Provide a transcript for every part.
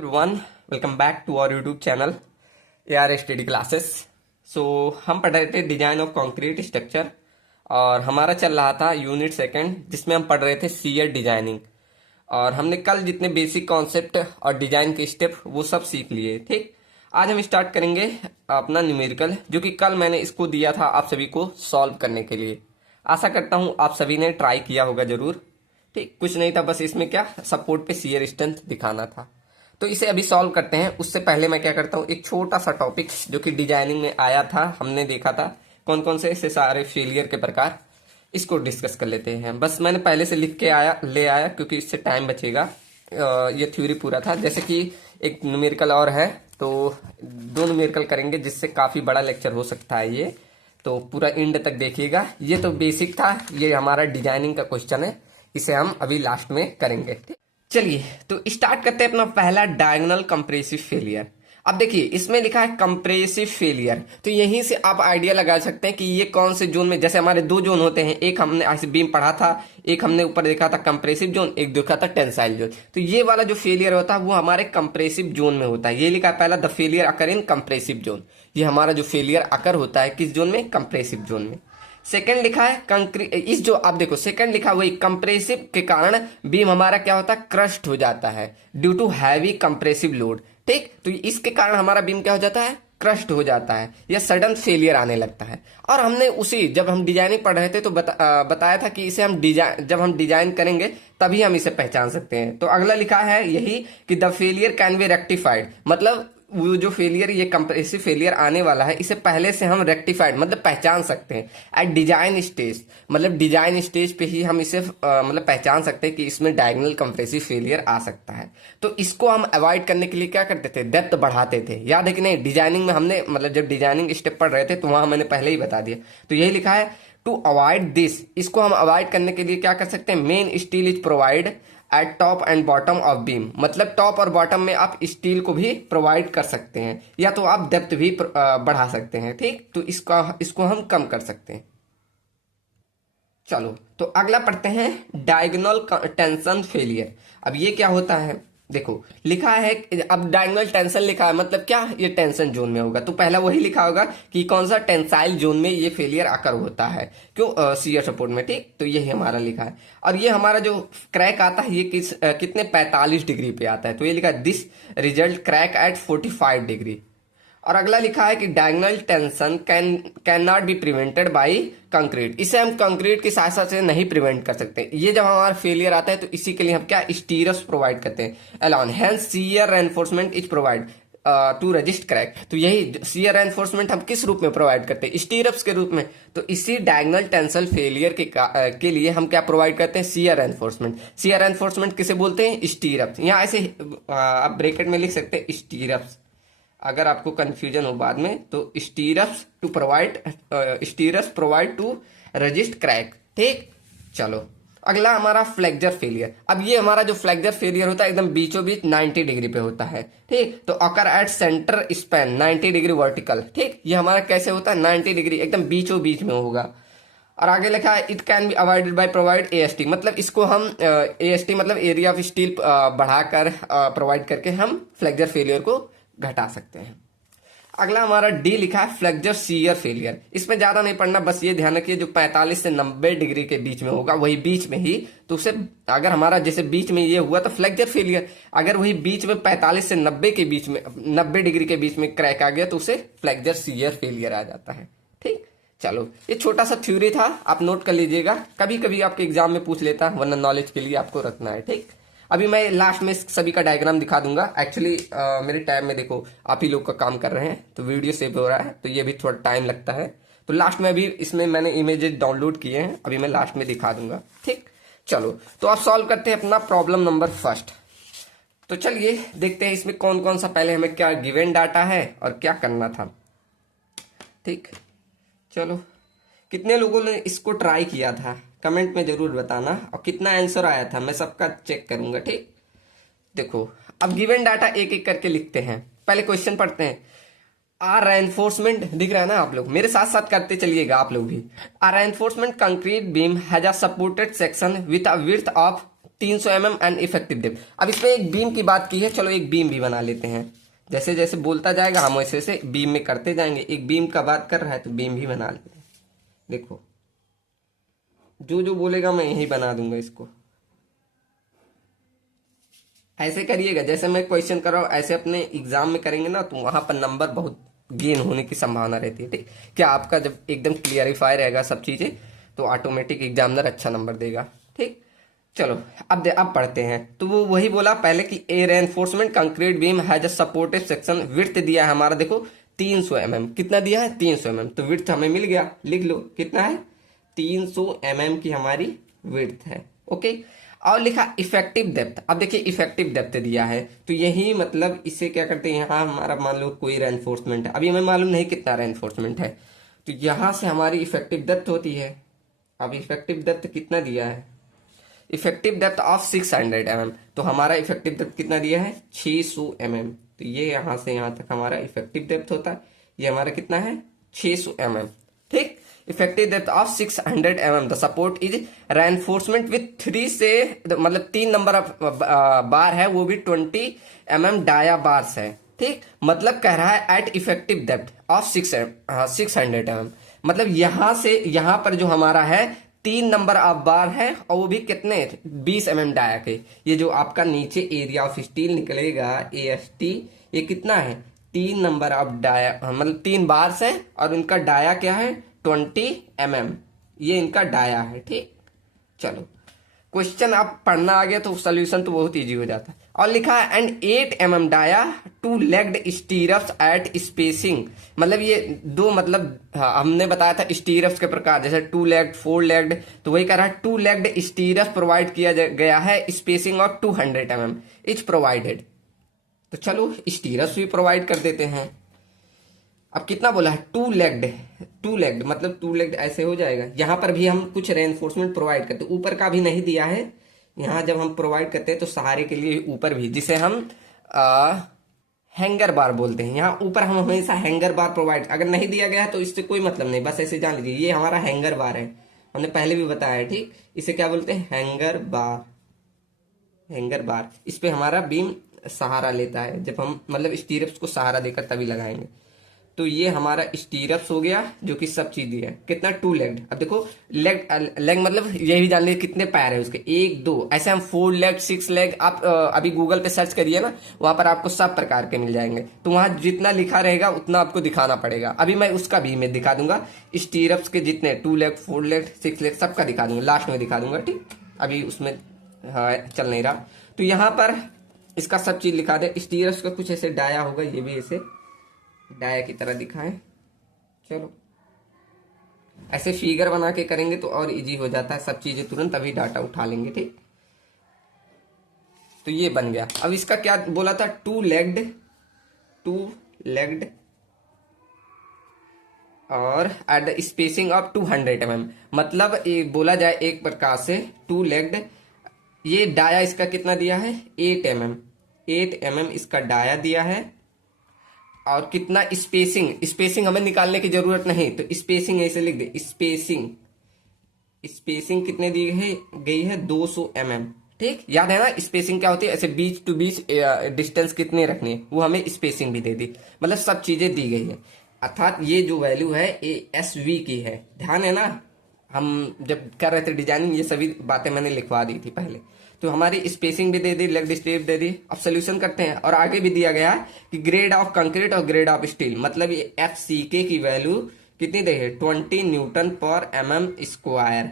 Everyone, welcome back to our YouTube channel AR study classes. So हम पढ़ रहे थे डिजाइन ऑफ कंक्रीट स्ट्रक्चर और हमारा चल रहा था यूनिट सेकंड, जिसमें हम पढ़ रहे थे सीएर डिजाइनिंग। और हमने कल जितने बेसिक कॉन्सेप्ट और डिजाइन के स्टेप वो सब सीख लिए। ठीक, आज हम स्टार्ट करेंगे अपना न्यूमेरिकल, जो कि कल मैंने इसको दिया था आप सभी को सॉल्व करने के लिए। आशा करता हूँ आप सभी ने ट्राई किया होगा जरूर। ठीक, कुछ नहीं था, बस इसमें क्या सपोर्ट पे सीयर स्ट्रेंथ दिखाना था। तो इसे अभी सॉल्व करते हैं। उससे पहले मैं क्या करता हूँ, एक छोटा सा टॉपिक जो कि डिजाइनिंग में आया था, हमने देखा था कौन कौन से ऐसे सारे फेलियर के प्रकार, इसको डिस्कस कर लेते हैं। बस मैंने पहले से लिख के ले आया क्योंकि इससे टाइम बचेगा। ये थ्योरी पूरा था। जैसे कि एक न्यूमेरिकल और है, तो दो न्यूमेरिकल करेंगे जिससे काफी बड़ा लेक्चर हो सकता है ये। तो पूरा एंड तक देखिएगा। ये तो बेसिक था, ये हमारा डिजाइनिंग का क्वेश्चन है, इसे हम अभी लास्ट में करेंगे। चलिए तो स्टार्ट करते हैं अपना पहला डायगोनल कंप्रेसिव फेलियर। अब देखिए इसमें लिखा है कंप्रेसिव फेलियर, तो यहीं से आप आइडिया लगा सकते हैं कि ये कौन से जोन में, जैसे हमारे दो जोन होते हैं, एक हमने ऐसे बीम पढ़ा था, एक हमने ऊपर देखा था कंप्रेसिव जोन, एक देखा था टेंसाइल जोन। तो ये वाला जो फेलियर होता है वो हमारे कंप्रेसिव जोन में होता है। ये लिखा है पहला, the failure occur in compressive zone. ये हमारा जो फेलियर अकर होता है किस जोन में, कंप्रेसिव जोन में। सेकंड लिखा है कंक्रीट, इस जो आप देखो सेकंड लिखा वही कंप्रेसिव के कारण बीम हमारा क्या होता है, क्रस्ट हो जाता है due to heavy compressive load. ठीक, तो इसके कारण हमारा बीम क्या हो जाता है, क्रस्ट हो जाता है या सडन फेलियर आने लगता है। और हमने उसी जब हम डिजाइनिंग पढ़ रहे थे तो बताया था कि इसे हम जब हम डिजाइन करेंगे तभी हम इसे पहचान सकते हैं। तो अगला लिखा है यही कि the failure can be rectified, मतलब वो जो फेलियर, ये कंप्रेसिव फेलियर आने वाला है, इसे पहले से हम रेक्टिफाइड मतलब पहचान सकते हैं एट डिजाइन स्टेज। मतलब डिजाइन स्टेज पे ही हम इसे मतलब पहचान सकते हैं कि इसमें डायगोनल कंप्रेसिव फेलियर आ सकता है। तो इसको हम अवॉइड करने के लिए क्या करते थे, डेप्थ बढ़ाते थे। याद है कि नहीं, डिजाइनिंग में हमने मतलब जब डिजाइनिंग स्टेप पढ़ रहे थे तो वहां मैंने पहले ही बता दिया। तो यही लिखा है टू अवॉइड दिस, इसको हम अवॉइड करने के लिए क्या कर सकते हैं, main steel is provide eight top and bottom of beam. मतलब टॉप और बॉटम में आप स्टील को भी प्रोवाइड कर सकते हैं, या तो आप डेप्थ भी बढ़ा सकते हैं। ठीक, तो इसको हम कम कर सकते हैं। चलो तो अगला पढ़ते हैं डायगोनल टेंशन फेलियर। अब ये क्या होता है, देखो लिखा है, अब डायगोनल टेंशन लिखा है मतलब क्या, ये टेंशन जोन में होगा। तो पहला वही लिखा होगा कि कौन सा टेंसाइल जोन में ये फेलियर आकर होता है, क्यों, शियर सपोर्ट में। ठीक, तो यही हमारा लिखा है। और ये हमारा जो क्रैक आता है ये कितने 45 डिग्री पे आता है। तो ये लिखा है this result crack at 45 degree. और अगला लिखा है कि diagonal tension can not be prevented by concrete, इसे हम कंक्रीट की सहायता से नहीं प्रिवेंट कर सकते। ये जब हमारा फेलियर आता है तो इसी के लिए हम क्या स्टीरप्स प्रोवाइड करते हैं, alone hence shear reinforcement is provide to resist crack. तो यही शियर रेनफोर्समेंट हम किस रूप में प्रोवाइड करते हैं, स्टीरप्स के रूप में। तो इसी डायगोनल टेंसल फेलियर के लिए हम क्या प्रोवाइड करते हैं, शियर रेनफोर्समेंट। शियर रेनफोर्समेंट किसे बोलते हैं, स्टीरप्स। यहाँ ऐसे आप ब्रैकेट में लिख सकते हैं स्टीरप्स, अगर आपको कंफ्यूजन हो बाद में तो stirrups provide to resist crack. ठीक, चलो अगला हमारा फ्लेक्चर फेलियर। अब ये हमारा जो फ्लेक्चर फेलियर होता है एकदम बीचों बीच 90 डिग्री पे होता है। ठीक, तो occur at centre span 90 degree vertical. ठीक, ये हमारा कैसे होता है, 90 डिग्री एकदम बीचों बीच में होगा। और आगे लिखा है it can be avoided by provide AST, मतलब इसको हम AST मतलब एरिया ऑफ स्टील बढ़ाकर प्रोवाइड करके हम फ्लेक्चर फेलियर को घटा सकते हैं। अगला हमारा डी लिखा है फ्लेक्चर शियर फेलियर। इसमें ज्यादा नहीं पढ़ना, बस ये ध्यान रखिए जो 45 से 90 डिग्री के बीच में होगा वही बीच में ही, तो उसे अगर हमारा जैसे बीच में ये हुआ तो फ्लेक्चर फेलियर, अगर वही बीच में 45 से 90 के बीच में 90 डिग्री के बीच में क्रैक आ गया तो उसे फ्लेक्चर शियर फेलियर आ जाता है। ठीक, चलो ये छोटा सा थ्योरी था, आप नोट कर लीजिएगा, कभी कभी आपके एग्जाम में पूछ लेता, वरना नॉलेज के लिए आपको रखना है। ठीक, अभी मैं लास्ट में सभी का डायग्राम दिखा दूंगा। एक्चुअली मेरे टाइम में देखो आप ही लोग का काम कर रहे हैं तो वीडियो सेव हो रहा है, तो ये भी थोड़ा टाइम लगता है। तो लास्ट में अभी इसमें मैंने इमेजेस डाउनलोड किए हैं, अभी मैं लास्ट में दिखा दूंगा। ठीक, चलो तो आप सॉल्व करते हैं अपना प्रॉब्लम नंबर फर्स्ट। तो चलिए देखते हैं इसमें कौन कौन सा, पहले हमें क्या गिवन डाटा है और क्या करना था। ठीक, चलो कितने लोगों ने इसको ट्राई किया था कमेंट में जरूर बताना, और कितना आंसर आया था मैं सबका चेक करूंगा। ठीक, देखो अब गिवन डाटा एक एक करके लिखते हैं। पहले क्वेश्चन पढ़ते हैं। आर रेनफोर्समेंट दिख रहा है ना, आप लोग मेरे साथ साथ करते चलिएगा आप लोग भी। R reinforcement concrete beam has a supported section with a width of 300 mm and effective depth. अब इसमें एक बीम की बात की है, चलो एक बीम भी बना लेते हैं। जैसे जैसे बोलता जाएगा हम वैसे वैसे बीम में करते जाएंगे। एक बीम का बात कर रहा है तो बीम भी बना लेते हैं। देखो जो जो बोलेगा मैं यही बना दूंगा इसको। ऐसे करिएगा जैसे मैं क्वेश्चन कर रहा हूँ, ऐसे अपने एग्जाम में करेंगे ना तो वहां पर नंबर बहुत गेन होने की संभावना रहती है। ठीक, क्या आपका जब एकदम क्लियरिफाई रहेगा सब चीजें तो ऑटोमेटिक एग्जामिनर अच्छा नंबर देगा। ठीक, चलो अब पढ़ते हैं। तो वो वही बोला पहले कि a reinforcement concrete beam has a supportive section, width दिया है हमारा देखो 300 mm। कितना दिया है? 300 mm। तो विड्थ हमें मिल गया, लिख लो कितना है, 300 mm की हमारी विड्थ है। ओके, और लिखा इफेक्टिव डेप्थ। अब देखिए इफेक्टिव डेप्थ दिया है तो यही मतलब इसे क्या करते हैं, यहाँ हमारा मान लो कोई रेनफोर्समेंट है, अभी हमें मालूम नहीं कितना रेनफोर्समेंट है, तो यहां से हमारी इफेक्टिव डेप्थ होती है। अब इफेक्टिव डेप्थ कितना दिया है, इफेक्टिव डेप्थ ऑफ 600 mm। तो हमारा इफेक्टिव डेप्थ कितना दिया है, 600 mm। तो ये यहां से यहां तक हमारा इफेक्टिव डेप्थ होता है। ये हमारा कितना है, 600 mm। ठीक, effective depth of 600 mm। The support is reinforcement with 3 से मतलब 3 नंबर ऑफ बार है, वो भी 20 mm डाया बार्स है। ठीक, मतलब कह रहा है at effective depth of 600 mm। मतलब यहां से यहां पर जो हमारा है 3 नंबर ऑफ बार है और वो भी कितने, 20 mm डाया के। ये जो आपका नीचे एरिया ऑफ स्टील निकलेगा AST, ये कितना है, 3 नंबर ऑफ डाया, मतलब 3 बार्स है और उनका डाया क्या है, 20 mm। ये इनका डाया है। ठीक, चलो क्वेश्चन आप पढ़ना आ गया तो सोल्यूशन तो बहुत इजी हो जाता है। और लिखा है and 8 mm dia 2 legged stirrups at spacing. मतलब ये दो मतलब हमने बताया था स्टीरप्स के प्रकार, जैसे 2 लेग्ड 4 लेग्ड, तो वही कह रहा है 2 लेग्ड स्टीरप्स प्रोवाइड किया गया है, spacing of 200 mm is provided. तो चलो स्टीरप्स भी प्रोवाइड कर देते हैं। अब कितना बोला है, 2 लेग्ड, 2 लेग्ड मतलब 2 लेग्ड ऐसे हो जाएगा। यहां पर भी हम कुछ रेनफोर्समेंट प्रोवाइड करते, ऊपर का भी नहीं दिया है। यहां जब हम प्रोवाइड करते हैं तो सहारे के लिए ऊपर भी, जिसे हम हैंगर बार बोलते हैं, यहाँ ऊपर हम हमेशा हैंगर बार प्रोवाइड, अगर नहीं दिया गया है तो इससे कोई मतलब नहीं, बस ऐसे जान लीजिए ये हमारा हैंगर बार है। हमने पहले भी बताया है। ठीक, इसे क्या बोलते हैं, हैंगर बार। हैंगर बार, इस पे हमारा बीम सहारा लेता है, जब हम मतलब स्टीरप्स को सहारा देकर तभी लगाएंगे। तो ये हमारा स्टीरप्स हो गया जो कि सब चीज दी है। कितना, 2 लेग्ड। अब देखो लेग मतलब ये भी जान लीजिए कितने पैर है उसके, 1 2, ऐसे हम 4 लेग 6 लेग। आप अभी गूगल पे सर्च करिए ना, वहां पर आपको सब प्रकार के मिल जाएंगे। तो वहां जितना लिखा रहेगा उतना आपको दिखाना पड़ेगा। अभी मैं उसका भी मैं दिखा दूंगा, स्टीरप्स के जितने 2 लेग 4 लेग 6 लेग सबका दिखा दूंगा, लास्ट में दिखा दूंगा। ठीक, अभी उसमें चल नहीं रहा। तो यहाँ पर इसका सब चीज लिखा दे। स्टीरप्स का कुछ ऐसे डाया होगा, ये भी ऐसे डाया की तरह दिखाएं। चलो ऐसे फिगर बना के करेंगे तो और इजी हो जाता है, सब चीजें तुरंत अभी डाटा उठा लेंगे। ठीक, तो ये बन गया। अब इसका क्या बोला था, 2 लेग्ड और at the spacing of 200 mm। मतलब एक बोला जाए एक प्रकार से 2 लेग्ड। ये डाया इसका कितना दिया है, 8 mm। 8 mm इसका डाया दिया है। और कितना स्पेसिंग, स्पेसिंग हमें निकालने की जरूरत नहीं, तो स्पेसिंग ऐसे लिख दे, स्पेसिंग कितने दी गई है 200 mm। ठीक, याद है ना स्पेसिंग क्या होती है, ऐसे बीच टू बीच डिस्टेंस कितनी रखनी है, वो हमें स्पेसिंग भी दे दी। मतलब सब चीजें दी गई है, अर्थात ये जो वैल्यू है ASV की है। ध्यान है ना, हम जब कर रहे थे डिजाइनिंग ये सभी बातें मैंने लिखवा दी थी पहले। तो हमारी स्पेसिंग भी दे दी, लेग स्ट्रिप दे दी। अब सोल्यूशन करते हैं। और आगे भी दिया गया है कि ग्रेड ऑफ कंक्रीट और ग्रेड ऑफ स्टील, मतलब ये FCK की वैल्यू कितनी दी है, 20 न्यूटन पर mm²।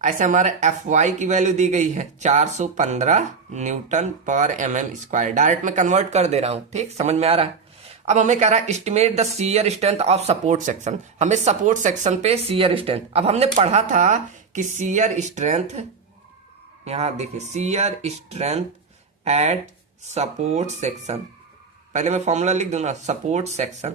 ऐसे हमारा FY की वैल्यू दी गई है 415 न्यूटन पर mm²। डायरेक्ट में कन्वर्ट कर दे रहा हूं। ठीक, समझ में आ रहा है। अब हमें कह रहा है estimate the shear strength of support section. हमें सपोर्ट सेक्शन पे शियर स्ट्रेंथ, अब हमने पढ़ा था कि शियर स्ट्रेंथ, यहां देखिए shear strength eight support section. पहले मैं फॉर्मूला लिख दूं ना, सपोर्ट सेक्शन,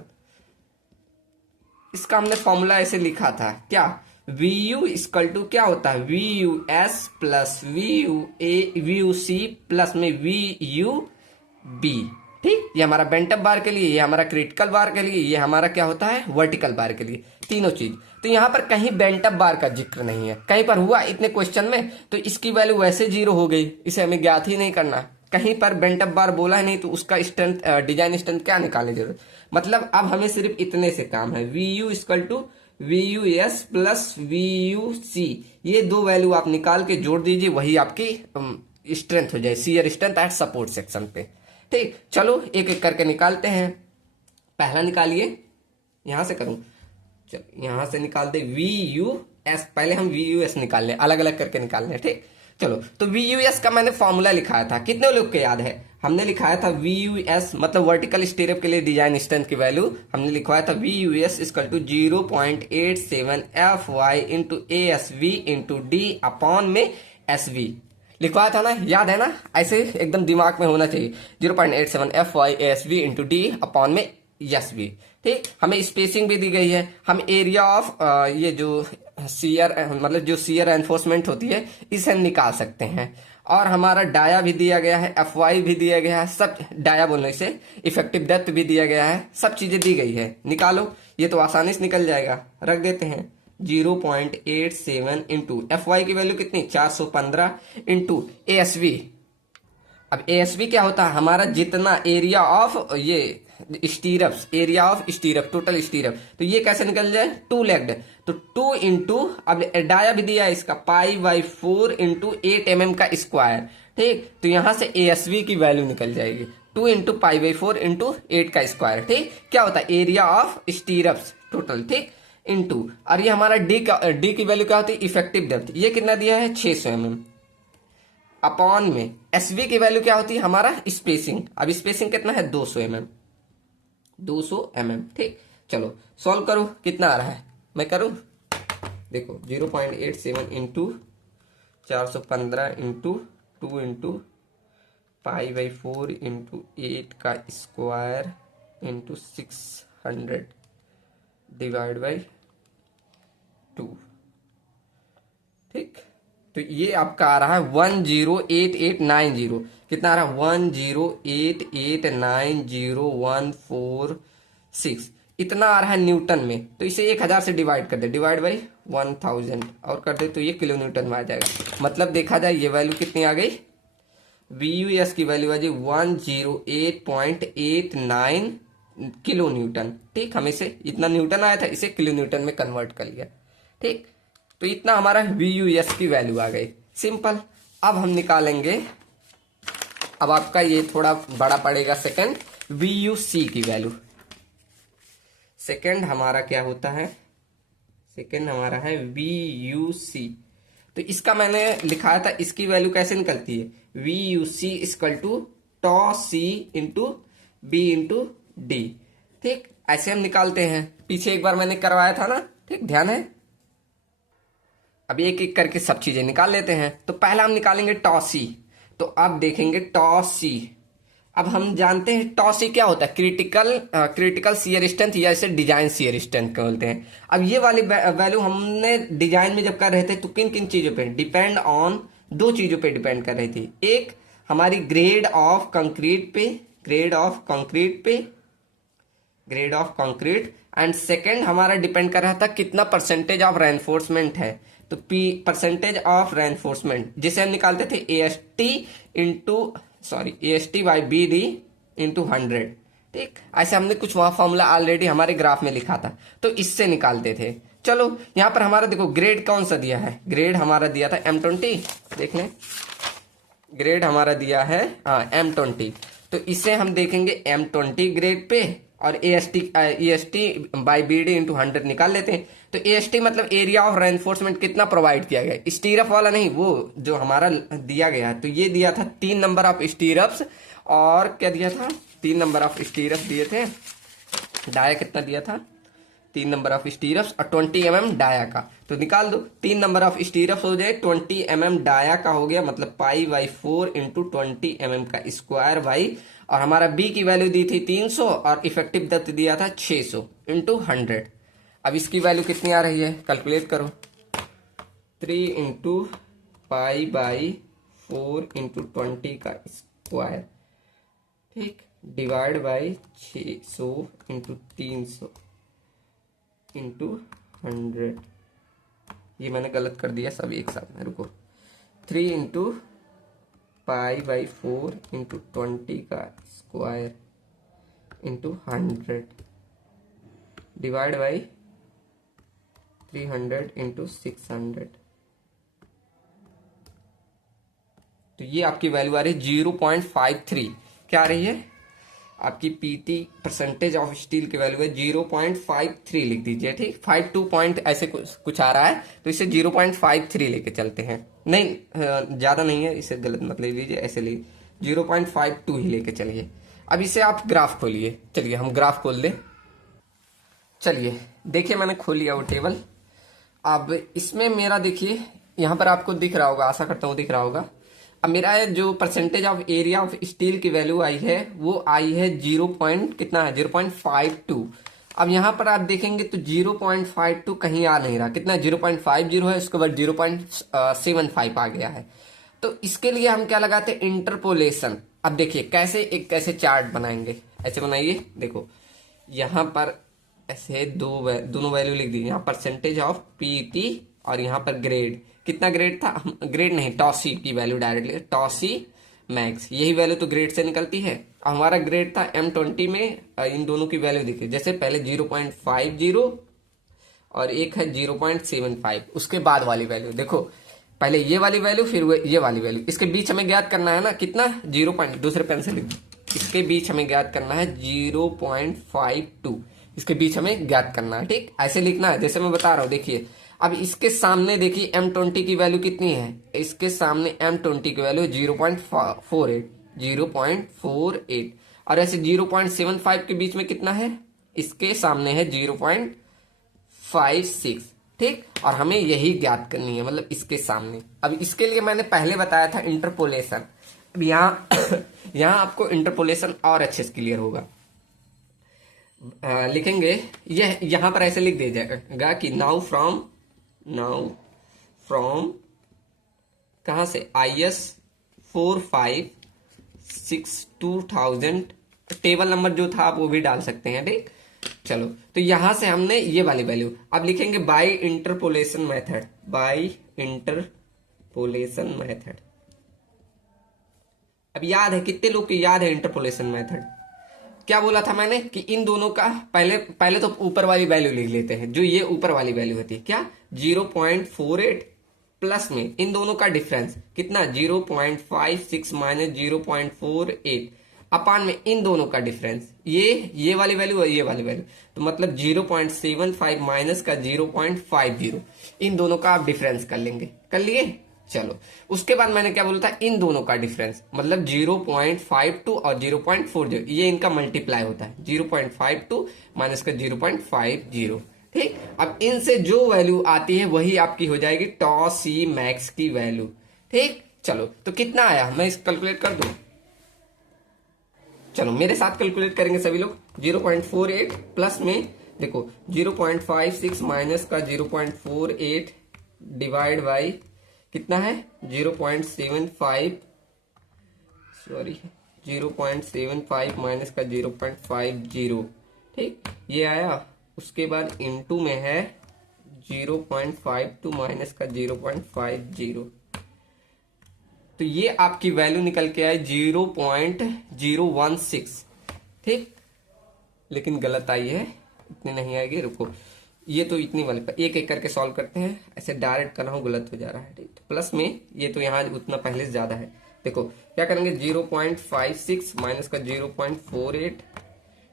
इसका हमने फॉर्मूला ऐसे लिखा था क्या, VU इक्वल टू क्या होता है, VUS प्लस VUC प्लस में VUB। ठीक, ये हमारा बेंटअप बार के लिए, ये हमारा क्रिटिकल बार के लिए, ये हमारा क्या होता है वर्टिकल बार के लिए, तीनों चीज। तो यहाँ पर कहीं बेंटअप बार का जिक्र नहीं है, कहीं पर हुआ इतने क्वेश्चन में, तो इसकी वैल्यू वैसे 0 हो गई, इसे हमें ज्ञात ही नहीं करना। कहीं पर बेंटअप बार बोला है नहीं, तो उसका स्ट्रेंथ, डिजाइन स्ट्रेंथ क्या निकालने जरूरत। मतलब अब हमें सिर्फ इतने से काम है, V U equal to V U S plus V U C, ये दो वैल्यू आप निकाल के जोड़ दीजिए, वही आपकी स्ट्रेंथ हो जाए, shear strength eight support section पे। ठीक, चलो एक एक करके निकालते हैं। पहला निकालिए, यहां से करूं, चलो यहां से निकाल दे वी यू एस, पहले हम वी यू एस निकाल लें, अलग अलग करके निकाल लें। ठीक, चलो तो वी यू एस का मैंने फॉर्मूला लिखाया था, कितने लोग को याद है, हमने लिखाया था वी यू एस मतलब वर्टिकल स्टीयरअप के लिए डिजाइन स्ट्रेंथ की वैल्यू हमने लिखवाया था V U S equal to 0.87 F Y into A S V into D upon में एस वी लिखवाया था ना, याद है ना, ऐसे एकदम दिमाग में होना चाहिए, 0.87 F Y A S V into D upon में एस वी। ठीक, हमें स्पेसिंग भी दी गई है, हम एरिया ऑफ ये जो शियर मतलब जो शियर एनफोर्समेंट होती है इसे हम निकाल सकते हैं, और हमारा डाया भी दिया गया है, एफ वाई भी दिया गया है, सब डाया बोलने से इफेक्टिव डेप्थ भी दिया गया है, सब चीजें दी गई है, निकालो, ये तो आसानी से निकल जाएगा। रख देते हैं 0.87 इंटू एफ वाई की वैल्यू कितनी 415 इंटू ए एस वी। अब ए एस वी क्या होता है, हमारा जितना एरिया ऑफ ये स्टीरअप्स, एरिया ऑफ स्टीरअप, टोटल स्टीरअप, तो ये कैसे निकल जाए 2 लेग्ड, तो 2 इंटू, अब डाया भी दिया है इसका π/4 इंटू 8 mm का स्क्वायर। ठीक, तो यहां से ASV की वैल्यू निकल जाएगी 2 इंटू π/4 इंटू 8 का स्क्वायर। ठीक, क्या होता है एरिया ऑफ स्टीरअप्स टोटल। ठीक, इंटू, और ये हमारा डी की वैल्यू क्या होती है इफेक्टिव डेप्थ, ये कितना दिया है 600 mm अपॉन में एसवी की वैल्यू क्या होती है हमारा स्पेसिंग, अब स्पेसिंग कितना है 200 mm, 200 mm। ठीक, चलो सॉल्व करो, कितना आ रहा है मैं करूं, देखो 0.87 इंटू 415 इंटू 2 इंटू π/4 इंटू 8 का स्क्वायर इंटू 600 डिवाइड बाई 2। ठीक, तो ये आपका आ रहा है 108890, कितना आ रहा है 108890,146, इतना आ रहा है न्यूटन में। तो इसे 1000 से डिवाइड कर दे, डिवाइड बाई 1000 और कर दे, तो ये किलो न्यूटन में आ जाएगा। मतलब देखा जाए ये वैल्यू कितनी आ गई, VUS की वैल्यू आ गई 108.89 किलो न्यूटन। ठीक, हमें से इतना न्यूटन आया था, इसे किलो न्यूटन में कन्वर्ट कर लिया। ठीक, तो इतना हमारा VUS की वैल्यू आ गई, सिंपल। अब हम निकालेंगे, अब आपका ये थोड़ा बड़ा पड़ेगा सेकंड, VUC की वैल्यू। सेकंड हमारा क्या होता है, सेकंड हमारा है VUC, तो इसका मैंने लिखाया था, इसकी वैल्यू कैसे निकलती है VUC equal to tau C into B into D. ठीक, ऐसे हम निकालते हैं, पीछे एक बार मैंने करवाया था ना, ठीक ध्यान है। अब एक एक करके सब चीजें निकाल लेते हैं। तो पहला हम निकालेंगे टॉ C, तो अब देखेंगे टॉ C। अब हम जानते हैं टॉ C क्या होता है, क्रिटिकल शियर स्ट्रेंथ या इसे डिजाइन शियर स्ट्रेंथ बोलते हैं। अब ये वाली वैल्यू हमने डिजाइन में जब कर रहे थे तो किन किन चीजों पे डिपेंड ऑन, दो चीजों पे डिपेंड कर रही थी, एक हमारी ग्रेड ऑफ कंक्रीट पे, grade of concrete, and second हमारा डिपेंड कर रहा था कितना परसेंटेज ऑफ रेनफोर्समेंट है, तो परसेंटेज ऑफ रेनफोर्समेंट जिसे हम निकालते थे AST बाई BD इंटू 100। ठीक, ऐसे हमने कुछ वहां फॉर्मूला ऑलरेडी हमारे ग्राफ में लिखा था, तो इससे निकालते थे। चलो यहां पर हमारा देखो ग्रेड कौन सा दिया है, ग्रेड हमारा दिया था M20, देख लें ग्रेड हमारा दिया है M20, तो इसे हम देखेंगे M20 ग्रेड पे, और EST बाई BD इंटू 100 निकाल लेते हैं। तो AST मतलब एरिया ऑफ रेनफोर्समेंट कितना प्रोवाइड किया गया, स्टीरअप वाला नहीं, वो जो हमारा दिया गया है, तो ये दिया था 3 नंबर ऑफ स्टीरअप्स, और क्या दिया था 3 नंबर ऑफ स्टीरअप्स दिए थे, डाया कितना दिया था 3 नंबर ऑफ स्टीरअप्स और 20 mm डाया का, तो निकाल दो 3 नंबर ऑफ स्टीरअप्स हो जाए, 20 mm डाया का हो गया, मतलब π/4 इंटू 20 mm का स्क्वायर बाई, और हमारा B की वैल्यू दी थी 300 और इफेक्टिव डेप्थ दिया था 600 इंटू 100। अब इसकी वैल्यू कितनी आ रही है, कैलकुलेट करो, 3 इंटू π/4 इंटू 20 का स्क्वायर। ठीक, डिवाइड बाई 600 इंटू 300 इंटू 100। ये मैंने गलत कर दिया सब एक साथ में, रुको। 3 इंटू पाई बाई 4 इंटू 20 का square into 100 divide by 300 into 600। तो ये आपकी वैल्यू आ रही है 0.53। क्या आ रही है आपकी पीटी परसेंटेज ऑफ स्टील की वैल्यू है 0.53 लिख दीजिए, ठीक। 52 पॉइंट ऐसे कुछ आ रहा है, तो इसे 0.53 लेके चलते हैं। नहीं ज्यादा नहीं है, इसे गलत मत ले लीजिए, ऐसे ले 0.52 ही लेके चलिए। अब इसे आप ग्राफ खोलिए। चलिए हम ग्राफ खोल दे। चलिए देखिए मैंने खोल लिया वो टेबल। अब इसमें मेरा देखिए यहाँ पर आपको दिख रहा होगा, आशा करता हूँ दिख रहा होगा। अब मेरा जो percentage of area of steel की वैल्यू आई है वो आई है 0 पॉइंट कितना है 0.52। अब यहाँ पर आप देखेंगे तो 0.52 कहीं आ नहीं रहा, कितना 0.50 है, उसके बाद 0.75 आ गया है। तो इसके लिए हम क्या लगाते हैं इंटरपोलेशन। अब देखिए कैसे चार्ट बनाएंगे, ऐसे बनाइए। देखो यहाँ पर ऐसे दोनों वैल्यू लिख दी, यहाँ परसेंटेज ऑफ पीटी और यहाँ पर ग्रेड, कितना ग्रेड था, ग्रेड नहीं टॉसी की वैल्यू डायरेक्टली टॉसी मैक्स, यही वैल्यू तो ग्रेड से निकलती है। हमारा ग्रेड था M20 में। इन दोनों की वैल्यू देखिए, जैसे पहले 0.50 और एक है 0.75, उसके बाद वाली वैल्यू देखो, पहले ये वाली वैल्यू फिर ये वाली वैल्यू, इसके बीच हमें ज्ञात करना है ना कितना 0. दूसरे पेन से लिख दो, इसके बीच हमें ज्ञात करना है 0.52, इसके बीच हमें ज्ञात करना है, ठीक। ऐसे लिखना है जैसे मैं बता रहा हूं। देखिए अब इसके सामने देखिए M20 की वैल्यू कितनी है, इसके सामने M20 की वैल्यू 0.48 और ऐसे 0.75 के बीच में कितना है, इसके सामने है 0.56, ठीक। और हमें यही ज्ञात करनी है, मतलब इसके सामने। अब इसके लिए मैंने पहले बताया था इंटरपोलेशन। अब यहाँ यहाँ आपको इंटरपोलेशन और अच्छे से क्लियर होगा। लिखेंगे यह यहां पर ऐसे लिख दिया जाएगा कि नाउ फ्रॉम कहां से IS 4562,000 टेबल नंबर जो था आप वो भी डाल सकते हैं, ठीक। चलो तो यहां से हमने ये वाली वैल्यू अब लिखेंगे बाय इंटरपोलेशन मेथड। अब याद है, कितने लोग को याद है इंटरपोलेशन मेथड? क्या बोला था मैंने कि इन दोनों का पहले तो ऊपर वाली वैल्यू लिख लेते हैं, जो ये ऊपर वाली वैल्यू होती है क्या 0.48 प्लस में इन दोनों का डिफरेंस कितना 0.56 माइनस 0.48 अपान में इन दोनों का डिफरेंस, ये वाली वैल्यू और ये वाली वैल्यू, तो मतलब 0.75 माइनस का 0.50, इन दोनों का आप डिफरेंस कर लेंगे। कर लिए? चलो उसके बाद मैंने क्या बोला था, इन दोनों का डिफरेंस मतलब 0.52 और 0.40, ये इनका मल्टीप्लाई होता है 0.52 माइनस का 0.50, ठीक। अब इनसे जो वैल्यू आती है वही आपकी हो जाएगी टॉसी मैक्स की वैल्यू, ठीक। चलो तो कितना आया, मैं इस कैलकुलेट कर दूं। चलो मेरे साथ कैलकुलेट करेंगे सभी लोग। 0.48 प्लस में देखो 0.56 माइनस का 0.48 डिवाइड बाई कितना है 0.75 माइनस का 0.50, ठीक ये आया। उसके बाद इनटू में है 0.52 माइनस का 0.50, तो ये आपकी वैल्यू निकल के आए 0.016, ठीक। लेकिन गलत आई है, इतनी नहीं आएगी, रुको ये तो इतनी वाले पर एक एक करके सॉल्व करते हैं, ऐसे डायरेक्ट कर रहा हूं गलत हो जा रहा है, ठीक। तो प्लस में ये तो यहाँ उतना पहले से ज्यादा है, देखो क्या करेंगे 0.56 माइनस का 0.48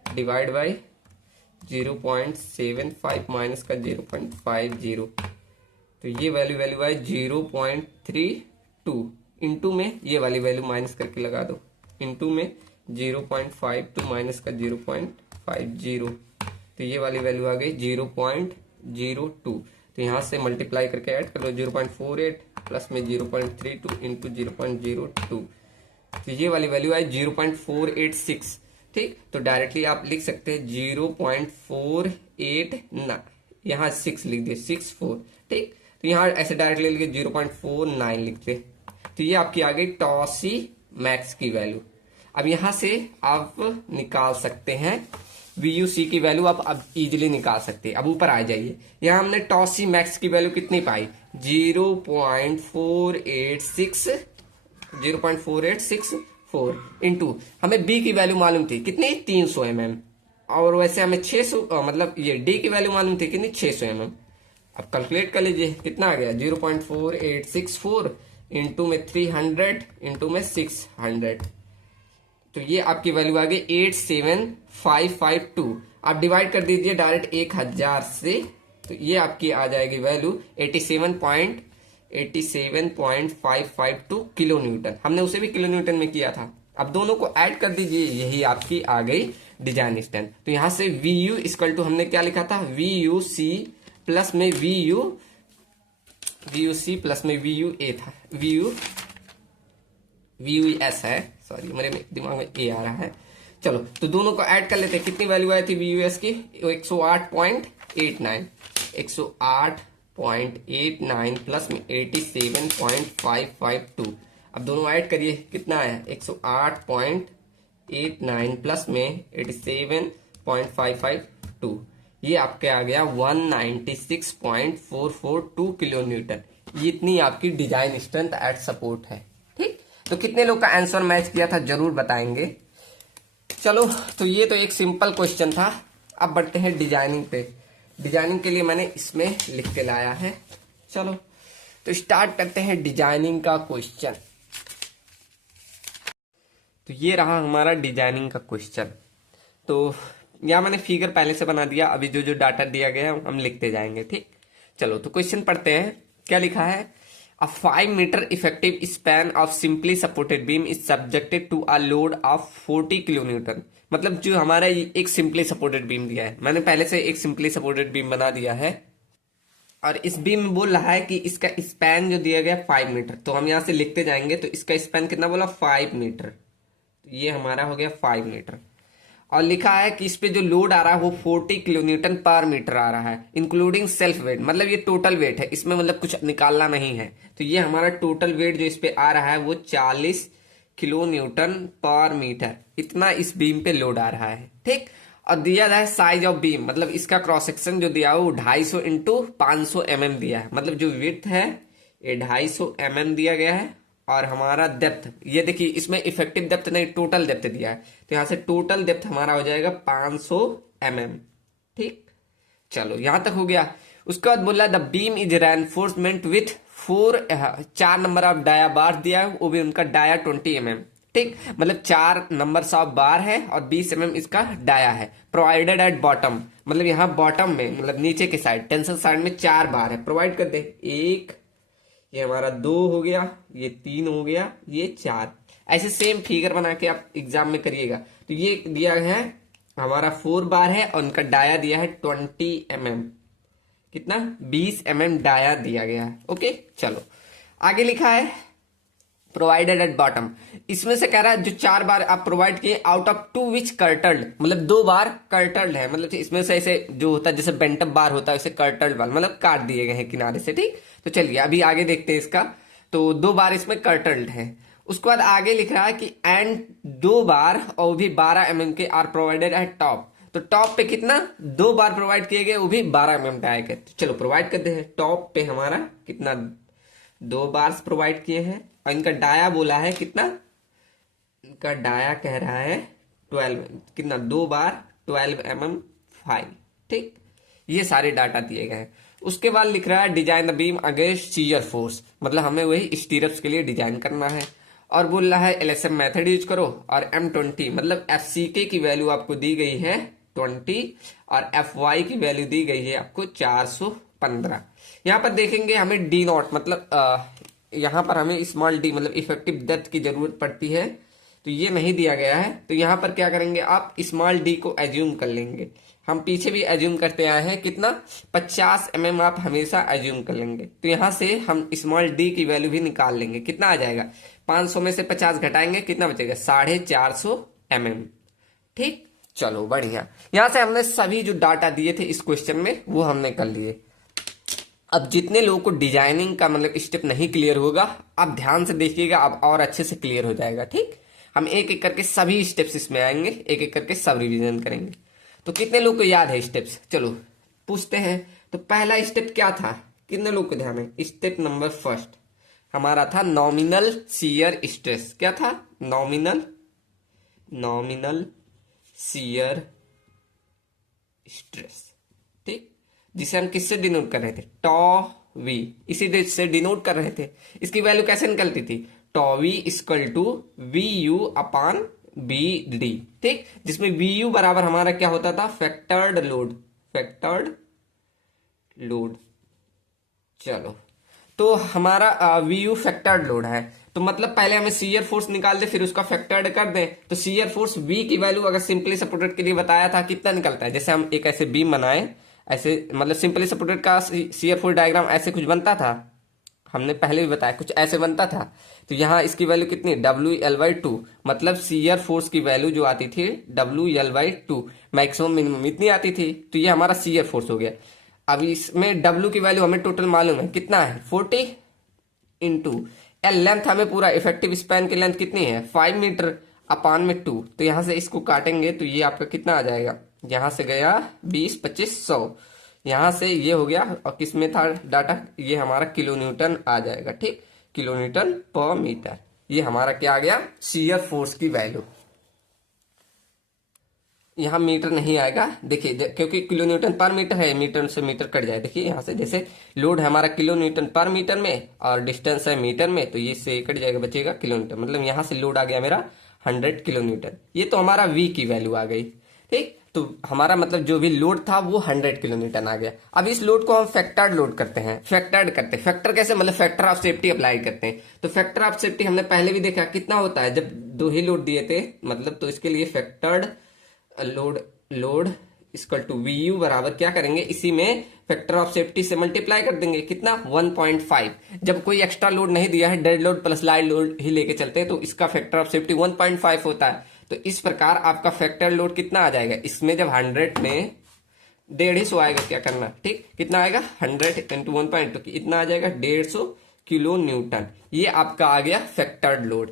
डिवाइड बाई 0.75 माइनस का 0.50, तो ये वैल्यू आए 0.32 इंटू में ये वाली वैल्यू माइनस करके लगा दो, इंटू में 0.52 माइनस का 0.50, तो ये वाली वैल्यू आ गई 0.02, तो यहां से मल्टीप्लाई करके ऐड कर लो 0.48 प्लस में 0.32 इंटू 0.02, तो ये वाली वैल्यू आई 0.486, ठीक। तो डायरेक्टली आप लिख सकते हैं 0.48 यहाँ 6 लिख दिए 64, ठीक। तो यहाँ ऐसे डायरेक्टली लिखे 0.49 लिखते, तो ये आपकी आ गई टॉसी मैक्स की वैल्यू। अब यहाँ से आप निकाल सकते हैं VUC की वैल्यू, आप अब इजिली निकाल सकते हैं। अब ऊपर आ जाइए, यहाँ हमने टॉसी मैक्स की वैल्यू कितनी पाई, 0.4864 इंटू हमें बी की वैल्यू मालूम थी कितनी, 300 mm, और वैसे हमें 600 मतलब ये डी की वैल्यू मालूम थी कितनी, 600 mm। अब कैलकुलेट कर लीजिए कितना आ गया, 0.4864 इंटू में 300 इंटू में 600, तो ये आपकी वैल्यू आ गई 87552। आप डिवाइड कर दीजिए डायरेक्ट 1000 से, तो ये आपकी आ जाएगी वैल्यू 87.552 किलो न्यूटन। हमने उसे भी किलो न्यूटन में किया था। अब दोनों को ऐड कर दीजिए, यही आपकी आ गई डिजाइन स्ट्रेंथ। तो यहां से VU इक्वल टू हमने क्या लिखा था, VUC प्लस में VUC प्लस में VUA था, VUS है, सॉरी मेरे दिमाग में A आ रहा है। चलो तो दोनों को ऐड कर लेते हैं, कितनी वैल्यू आई थी VUS की, 108.89 प्लस में 87.552। अब दोनों ऐड करिए, कितना आया, 108.89 प्लस में 87.552, ये आपके आ गया 196.442 किलो न्यूटन। ये इतनी आपकी डिजाइन स्ट्रेंथ एट सपोर्ट है। ठीक, तो कितने लोग का आंसर मैच किया था जरूर बताएंगे। चलो तो ये तो एक सिंपल क्वेश्चन था। अब बढ़ते हैं डिजाइनिंग पे। डिजाइनिंग के लिए मैंने इसमें लिख के लाया है। चलो तो स्टार्ट करते हैं डिजाइनिंग का क्वेश्चन। तो ये रहा हमारा डिजाइनिंग का क्वेश्चन। तो यहाँ मैंने फिगर पहले से बना दिया, अभी जो जो डाटा दिया गया है हम लिखते जाएंगे। ठीक, चलो तो क्वेश्चन पढ़ते हैं। क्या लिखा है, A 5 meter effective span of simply supported beam is subjected to a load of 40 kilonewton। मतलब जो हमारा एक सिंपली सपोर्टेड बीम दिया है, मैंने पहले से एक सिंपली सपोर्टेड बीम बना दिया है, और इस बीम में बोल रहा है कि इसका स्पैन जो दिया गया 5 मीटर। तो हम यहाँ से लिखते जाएंगे, तो इसका स्पैन कितना बोला, 5 मीटर। तो ये हमारा हो गया 5 मीटर, और लिखा है कि इस पे जो लोड आ रहा है वो 40 किलो न्यूटन पर मीटर आ रहा है, इंक्लूडिंग सेल्फ वेट। मतलब ये टोटल वेट है, इसमें मतलब कुछ निकालना नहीं है। तो ये हमारा टोटल वेट जो इस पे आ रहा है वो 40 किलो न्यूटन पर मीटर, इतना इस बीम पे लोड आ रहा है। ठीक, और दिया है साइज ऑफ बीम, मतलब इसका क्रॉस सेक्शन जो दिया है वो 250 इंटू 500 mm दिया है। मतलब जो विड्थ है ये 250 mm दिया गया है, और हमारा डेप्थ ये देखिए, इसमें इफेक्टिव डेप्थ नहीं टोटल डेप्थ दिया है, तो यहां से टोटल डेप्थ हमारा हो जाएगा 500 mm। ठीक, चलो यहां तक हो गया। उसके बाद बोला the beam is reinforcement with 4 number of dia bar दिया है, वो भी उनका डाया 20 mm। ठीक, मतलब 4 नंबर ऑफ बार है और 20 mm इसका डाया है। प्रोवाइडेड एट बॉटम, मतलब यहाँ बॉटम में मतलब नीचे के साइड टेंशन साइड में 4 बार है, प्रोवाइड कर दे। एक, ये हमारा 2 हो गया, ये 3 हो गया, ये 4। ऐसे सेम फिगर बना के आप एग्जाम में करिएगा। तो ये दिया है हमारा 4 बार है, और उनका डाया दिया है 20 mm, कितना 20 mm डाया दिया गया है। ओके, चलो आगे लिखा है प्रोवाइडेड एट बॉटम। इसमें से कह रहा है जो 4 बार आप प्रोवाइड किए आउट ऑफ 2 विच कर्टल्ड, मतलब 2 बार कर्टल्ड है, मतलब इसमें से ऐसे जो होता है जैसे बेंटअप बार होता है वैसे कर्टल्ड बार, मतलब काट दिए गए हैं किनारे से। ठीक, तो चलिए अभी आगे देखते हैं इसका। तो 2 बार इसमें कर्टल्ड है। उसके बाद आगे लिख रहा है कि एंड 2 बार और भी 12 mm के आर प्रोवाइडेड एट टॉप। तो टॉप पे कितना 2 बार प्रोवाइड किए गए, वो भी 12 mm डाया गया। तो चलो प्रोवाइड करते हैं। टॉप पे हमारा कितना 2 बार प्रोवाइड किए हैं, और इनका डाया बोला है कितना, इनका डाया कह रहा है 12, कितना 2 बार 12 mm 5। ठीक, ये सारे डाटा दिए गए हैं। उसके बाद लिख रहा है design the beam against shear force, मतलब हमें वही स्टीरअप्स के लिए डिजाइन करना है, और बोल रहा है LSM मेथड यूज करो, और M20 मतलब FCK की वैल्यू आपको दी गई है 20, और FY की वैल्यू दी गई है आपको 415। यहाँ पर देखेंगे हमें D नॉट मतलब यहाँ पर हमें स्मॉल d मतलब इफेक्टिव डेप्थ की जरूरत पड़ती है, तो ये नहीं दिया गया है। तो यहाँ पर क्या करेंगे, आप स्मॉल d को एज्यूम कर लेंगे। हम पीछे भी एज्यूम करते आए हैं, कितना 50 mm आप हमेशा एज्यूम कर लेंगे। तो यहाँ से हम स्मॉल d की वैल्यू भी निकाल लेंगे, कितना आ जाएगा, 500 में से 50 घटाएंगे, कितना बचेगा 450 mm। ठीक, चलो बढ़िया। यहाँ से हमने सभी जो डाटा दिए थे इस क्वेश्चन में वो हमने कर लिए। अब जितने लोगों को डिजाइनिंग का मतलब स्टेप नहीं क्लियर होगा, आप ध्यान से देखिएगा, अब और अच्छे से क्लियर हो जाएगा। ठीक, हम एक एक करके सभी स्टेप्स इसमें आएंगे, एक एक करके सब रिवीजन करेंगे। तो कितने लोग को याद है स्टेप्स, चलो पूछते हैं। तो पहला स्टेप क्या था, कितने लोग को ध्यान है? स्टेप नंबर फर्स्ट हमारा था नॉमिनल शियर स्ट्रेस। क्या था? नॉमिनल शियर स्ट्रेस, ठीक, जिसे हम किससे डिनोट कर रहे थे? टॉ वी, इसी से डिनोट कर रहे थे। इसकी वैल्यू कैसे निकलती थी? Tau V equal to V U upon B D, ठीक, जिसमें वी यू बराबर हमारा क्या होता था? Factored load. चलो, तो हमारा वी यू फैक्टर्ड लोड है, तो मतलब पहले हमें शियर फोर्स निकाल दे, फिर उसका फैक्टर्ड कर दें। तो शियर फोर्स वी की वैल्यू अगर सिंपली सपोर्टेड के लिए बताया था कितना निकलता है, जैसे हम एक ऐसे बीम बनाए, ऐसे मतलब सिंपली सपोर्टेड का शियर फोर्स डायग्राम ऐसे कुछ बनता था, हमने पहले भी बताया कुछ ऐसे बनता था। तो यहाँ इसकी वैल्यू कितनी? WL/2, मतलब शियर फोर्स की वैल्यू जो आती थी WL/2, मैक्सिमम मिनिमम इतनी आती थी। तो ये हमारा शियर फोर्स हो गया। अब इसमें W की वैल्यू हमें टोटल मालूम है कितना है? 40 इंटू एल, लेंथ हमें पूरा इफेक्टिव स्पैन की लेंथ कितनी है? 5 मीटर अपान में 2। तो यहां से इसको काटेंगे तो ये आपका कितना आ जाएगा? यहां से गया 20, 25, 100, यहां से ये हो गया। और किसमें था डाटा? ये हमारा किलो न्यूटन आ जाएगा, ठीक, किलो न्यूटन पर मीटर। ये हमारा क्या आ गया? शियर फोर्स की वैल्यू। यहाँ मीटर नहीं आएगा, देखिए, क्योंकि किलो न्यूटन पर मीटर है, मीटर से मीटर कट जाए। देखिए यहाँ से जैसे लोड है हमारा किलो न्यूटन पर मीटर में और डिस्टेंस है मीटर में, तो ये से कट जाएगा, बचेगा किलोमीटर। मतलब यहाँ से लोड आ गया मेरा 100 किलो न्यूटन। ये तो हमारा वी की वैल्यू आ गई, ठीक। तो हमारा मतलब जो भी लोड था वो 100 किलो न्यूटन आ गया। अब इस लोड को हम फैक्टर्ड लोड करते हैं, फैक्टर कैसे? मतलब फैक्टर ऑफ सेफ्टी अप्लाई करते हैं। तो फैक्टर ऑफ सेफ्टी हमने पहले भी देखा कितना होता है, जब दो ही लोड दिए थे मतलब, तो इसके लिए factored load equal to V U बराबर क्या करेंगे? इसी में फैक्टर ऑफ सेफ्टी से मल्टीप्लाई कर देंगे। कितना? 1.5। जब कोई एक्स्ट्रा लोड नहीं दिया है, dead load plus light load ही लेके चलते हैं, तो इसका फैक्टर ऑफ सेफ्टी 1.5 होता है। तो इस प्रकार आपका फैक्टर लोड कितना आ जाएगा? इसमें जब 100 में 150 आएगा, क्या करना, ठीक, कितना आएगा? 100 इंटू 1.2, इतना आ जाएगा 150 किलो न्यूटन। ये आपका आ गया फैक्टर्ड लोड,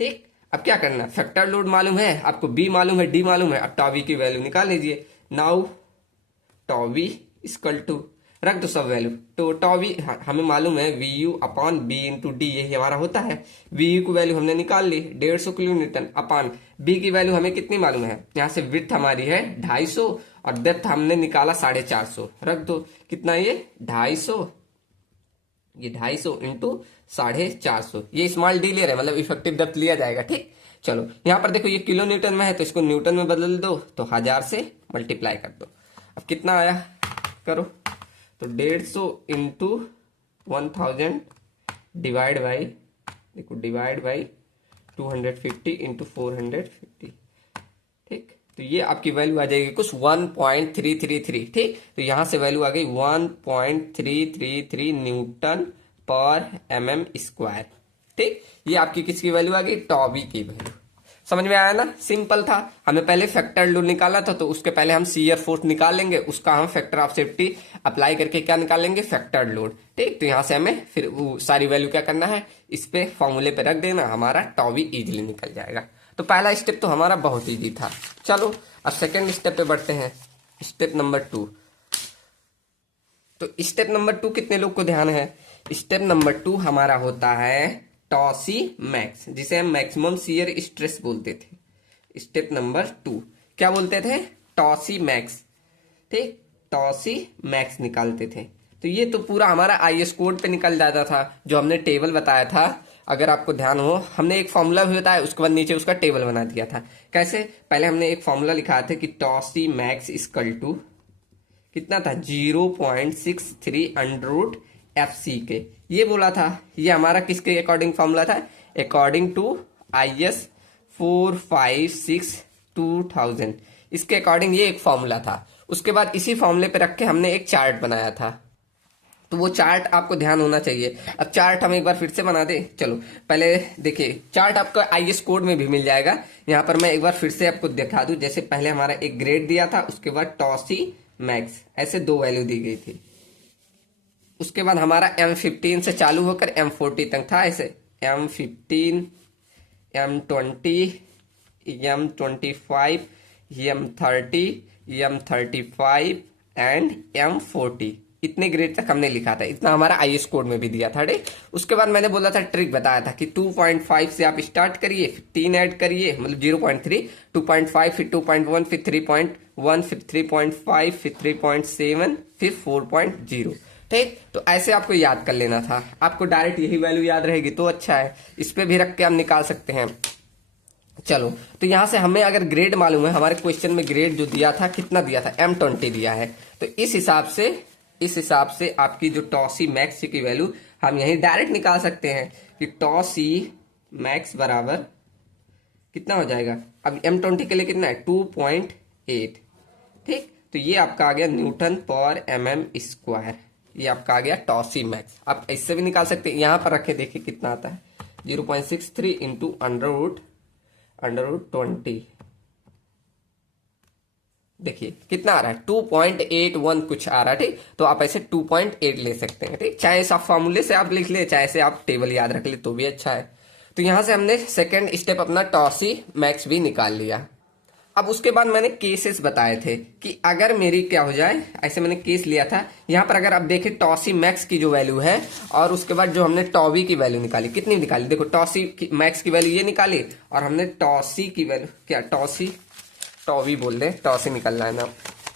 ठीक। अब क्या करना? फैक्टर लोड मालूम है आपको, बी मालूम है, डी मालूम है। अब टॉवी की वैल्यू निकाल लीजिए। नाउ टॉवी इक्वल टू, रख दो सब वैल्यू। तो टॉवी हमें मालूम है V U upon B into D, यही हमारा होता है। वी यू की वैल्यू हमने निकाल ली 150 किलो न्यूटन अपान बी की वैल्यू हमें कितनी मालूम है? यहाँ से विड्थ हमारी है 250 और डेप्थ हमने निकाला 450। रख दो, कितना ये 250, ये 250 इंटू 450, ये स्मॉल डी ले रहे हैं, मतलब इफेक्टिव डेप्थ लिया जाएगा, ठीक। चलो यहाँ पर देखो ये किलो न्यूटन में है, तो इसको न्यूटन में बदल दो, तो 1000 से मल्टीप्लाई कर दो। अब कितना आया करो, तो 150 इंटू 1000 डिवाइड बाई, देखो डिवाइड बाई 250 इंटू 450, ठीक। तो ये आपकी वैल्यू आ जाएगी कुछ 1.333, ठीक। तो यहां से वैल्यू आ गई 1.333 न्यूटन पर mm स्क्वायर, ठीक। ये आपकी किसकी वैल्यू आ गई? टॉवी की वैल्यू। समझ में आया ना? सिंपल था। हमें पहले फैक्टर लोड निकालना था, तो उसके पहले हम शियर फोर्स निकाल लेंगे, उसका हम फैक्टर ऑफ सेफ्टी अप्लाई करके क्या निकालेंगे? फैक्टर्ड लोड, ठीक। तो यहां से हमें फिर वो सारी वैल्यू क्या करना है? इस पे फॉर्मूले पे रख देना, हमारा टॉवी इजीली निकल जाएगा। तो पहला स्टेप तो हमारा बहुत इजी था। चलो अब सेकेंड स्टेप पे बढ़ते हैं, स्टेप नंबर 2। तो स्टेप नंबर 2 कितने लोग को ध्यान है? स्टेप नंबर 2 हमारा होता है टॉसी मैक्स, जिसे हम मैक्सिमम शियर स्ट्रेस बोलते थे। स्टेप नंबर 2 क्या बोलते थे? टॉसी मैक्स, ठीक, टॉसी मैक्स निकालते थे। तो ये तो पूरा हमारा आईएस कोड पे निकल जाता था, जो हमने टेबल बताया था। अगर आपको ध्यान हो, हमने एक फॉर्मूला भी बताया, उसके बाद नीचे उसका टेबल बना दिया था। कैसे? पहले हमने एक फॉर्मूला लिखा था कि टॉसी मैक्स इक्वल टू कितना था? 0.63 अंडर रूट FC के, ये बोला था। ये हमारा किसके अकॉर्डिंग फॉर्मूला था? अकॉर्डिंग टू IS 456/2000, इसके अकॉर्डिंग ये एक फॉर्मूला था। उसके बाद इसी फॉर्मूले पे रख के हमने एक चार्ट बनाया था, तो वो चार्ट आपको ध्यान होना चाहिए। अब चार्ट हम एक बार फिर से बना दे। चलो पहले देखिए, चार्ट आपका IS कोड में भी मिल जाएगा। यहाँ पर मैं एक बार फिर से आपको दिखा दूं। जैसे पहले हमारा एक ग्रेड दिया था, उसके बाद टॉसी मैक्स, ऐसे 2 वैल्यू दी गई थी। उसके बाद हमारा M15 से चालू होकर M40 तक था, ऐसे M15 M20, M25, M30, M35 and M40। इतने ग्रेड तक हमने लिखा था, इतना हमारा आईएस कोड में भी दिया था। ठीक, उसके बाद मैंने बोला था, ट्रिक बताया था कि 2.5 से आप स्टार्ट करिए, फिर 3 ऐड करिए, मतलब 0.3, 2.5, फिर 2.1, फिर 3.1, फिर 3.5, फिर 3.7, फिर 4.0। ठीक, तो ऐसे आपको याद कर लेना था। आपको डायरेक्ट यही वैल्यू याद रहेगी तो अच्छा है, इस पे भी रख के हम निकाल सकते हैं। चलो, तो यहां से हमें अगर ग्रेड मालूम है, हमारे क्वेश्चन में ग्रेड जो दिया था कितना दिया था, M20 दिया है, तो इस हिसाब से आपकी जो टॉसी मैक्स की वैल्यू हम यही डायरेक्ट निकाल सकते हैं कि टॉसी मैक्स बराबर कितना हो जाएगा। अब M20 के लिए कितना है, 2.8। ठीक, तो ये आपका आ गया न्यूटन पर mm²। ये आपका आ गया टॉसी मैक्स। आप इससे भी निकाल सकते हैं, यहां पर रखे देखिए कितना आता है, 0.63 इंटू अंडर रूट 20। देखिए कितना आ रहा है, 2.81 कुछ आ रहा है। ठीक, तो आप ऐसे 2.8 ले सकते हैं। ठीक, चाहे इस आप फॉर्मूले से आप लिख ले, चाहे से आप टेबल याद रख ले तो भी अच्छा है। तो यहां से हमने सेकंड स्टेप अपना टॉसी मैक्स भी निकाल लिया। अब उसके बाद मैंने केसेस बताए थे कि अगर मेरी क्या हो जाए, ऐसे मैंने केस लिया था। यहां पर अगर आप देखें टॉसी मैक्स की जो वैल्यू है, और उसके बाद जो हमने टॉवी की वैल्यू निकाली, कितनी निकाली, देखो टॉसी मैक्स की वैल्यू ये निकाली, और हमने टॉसी की वैल्यू क्या, टॉवी बोल रहे, टॉसी निकलना है ना,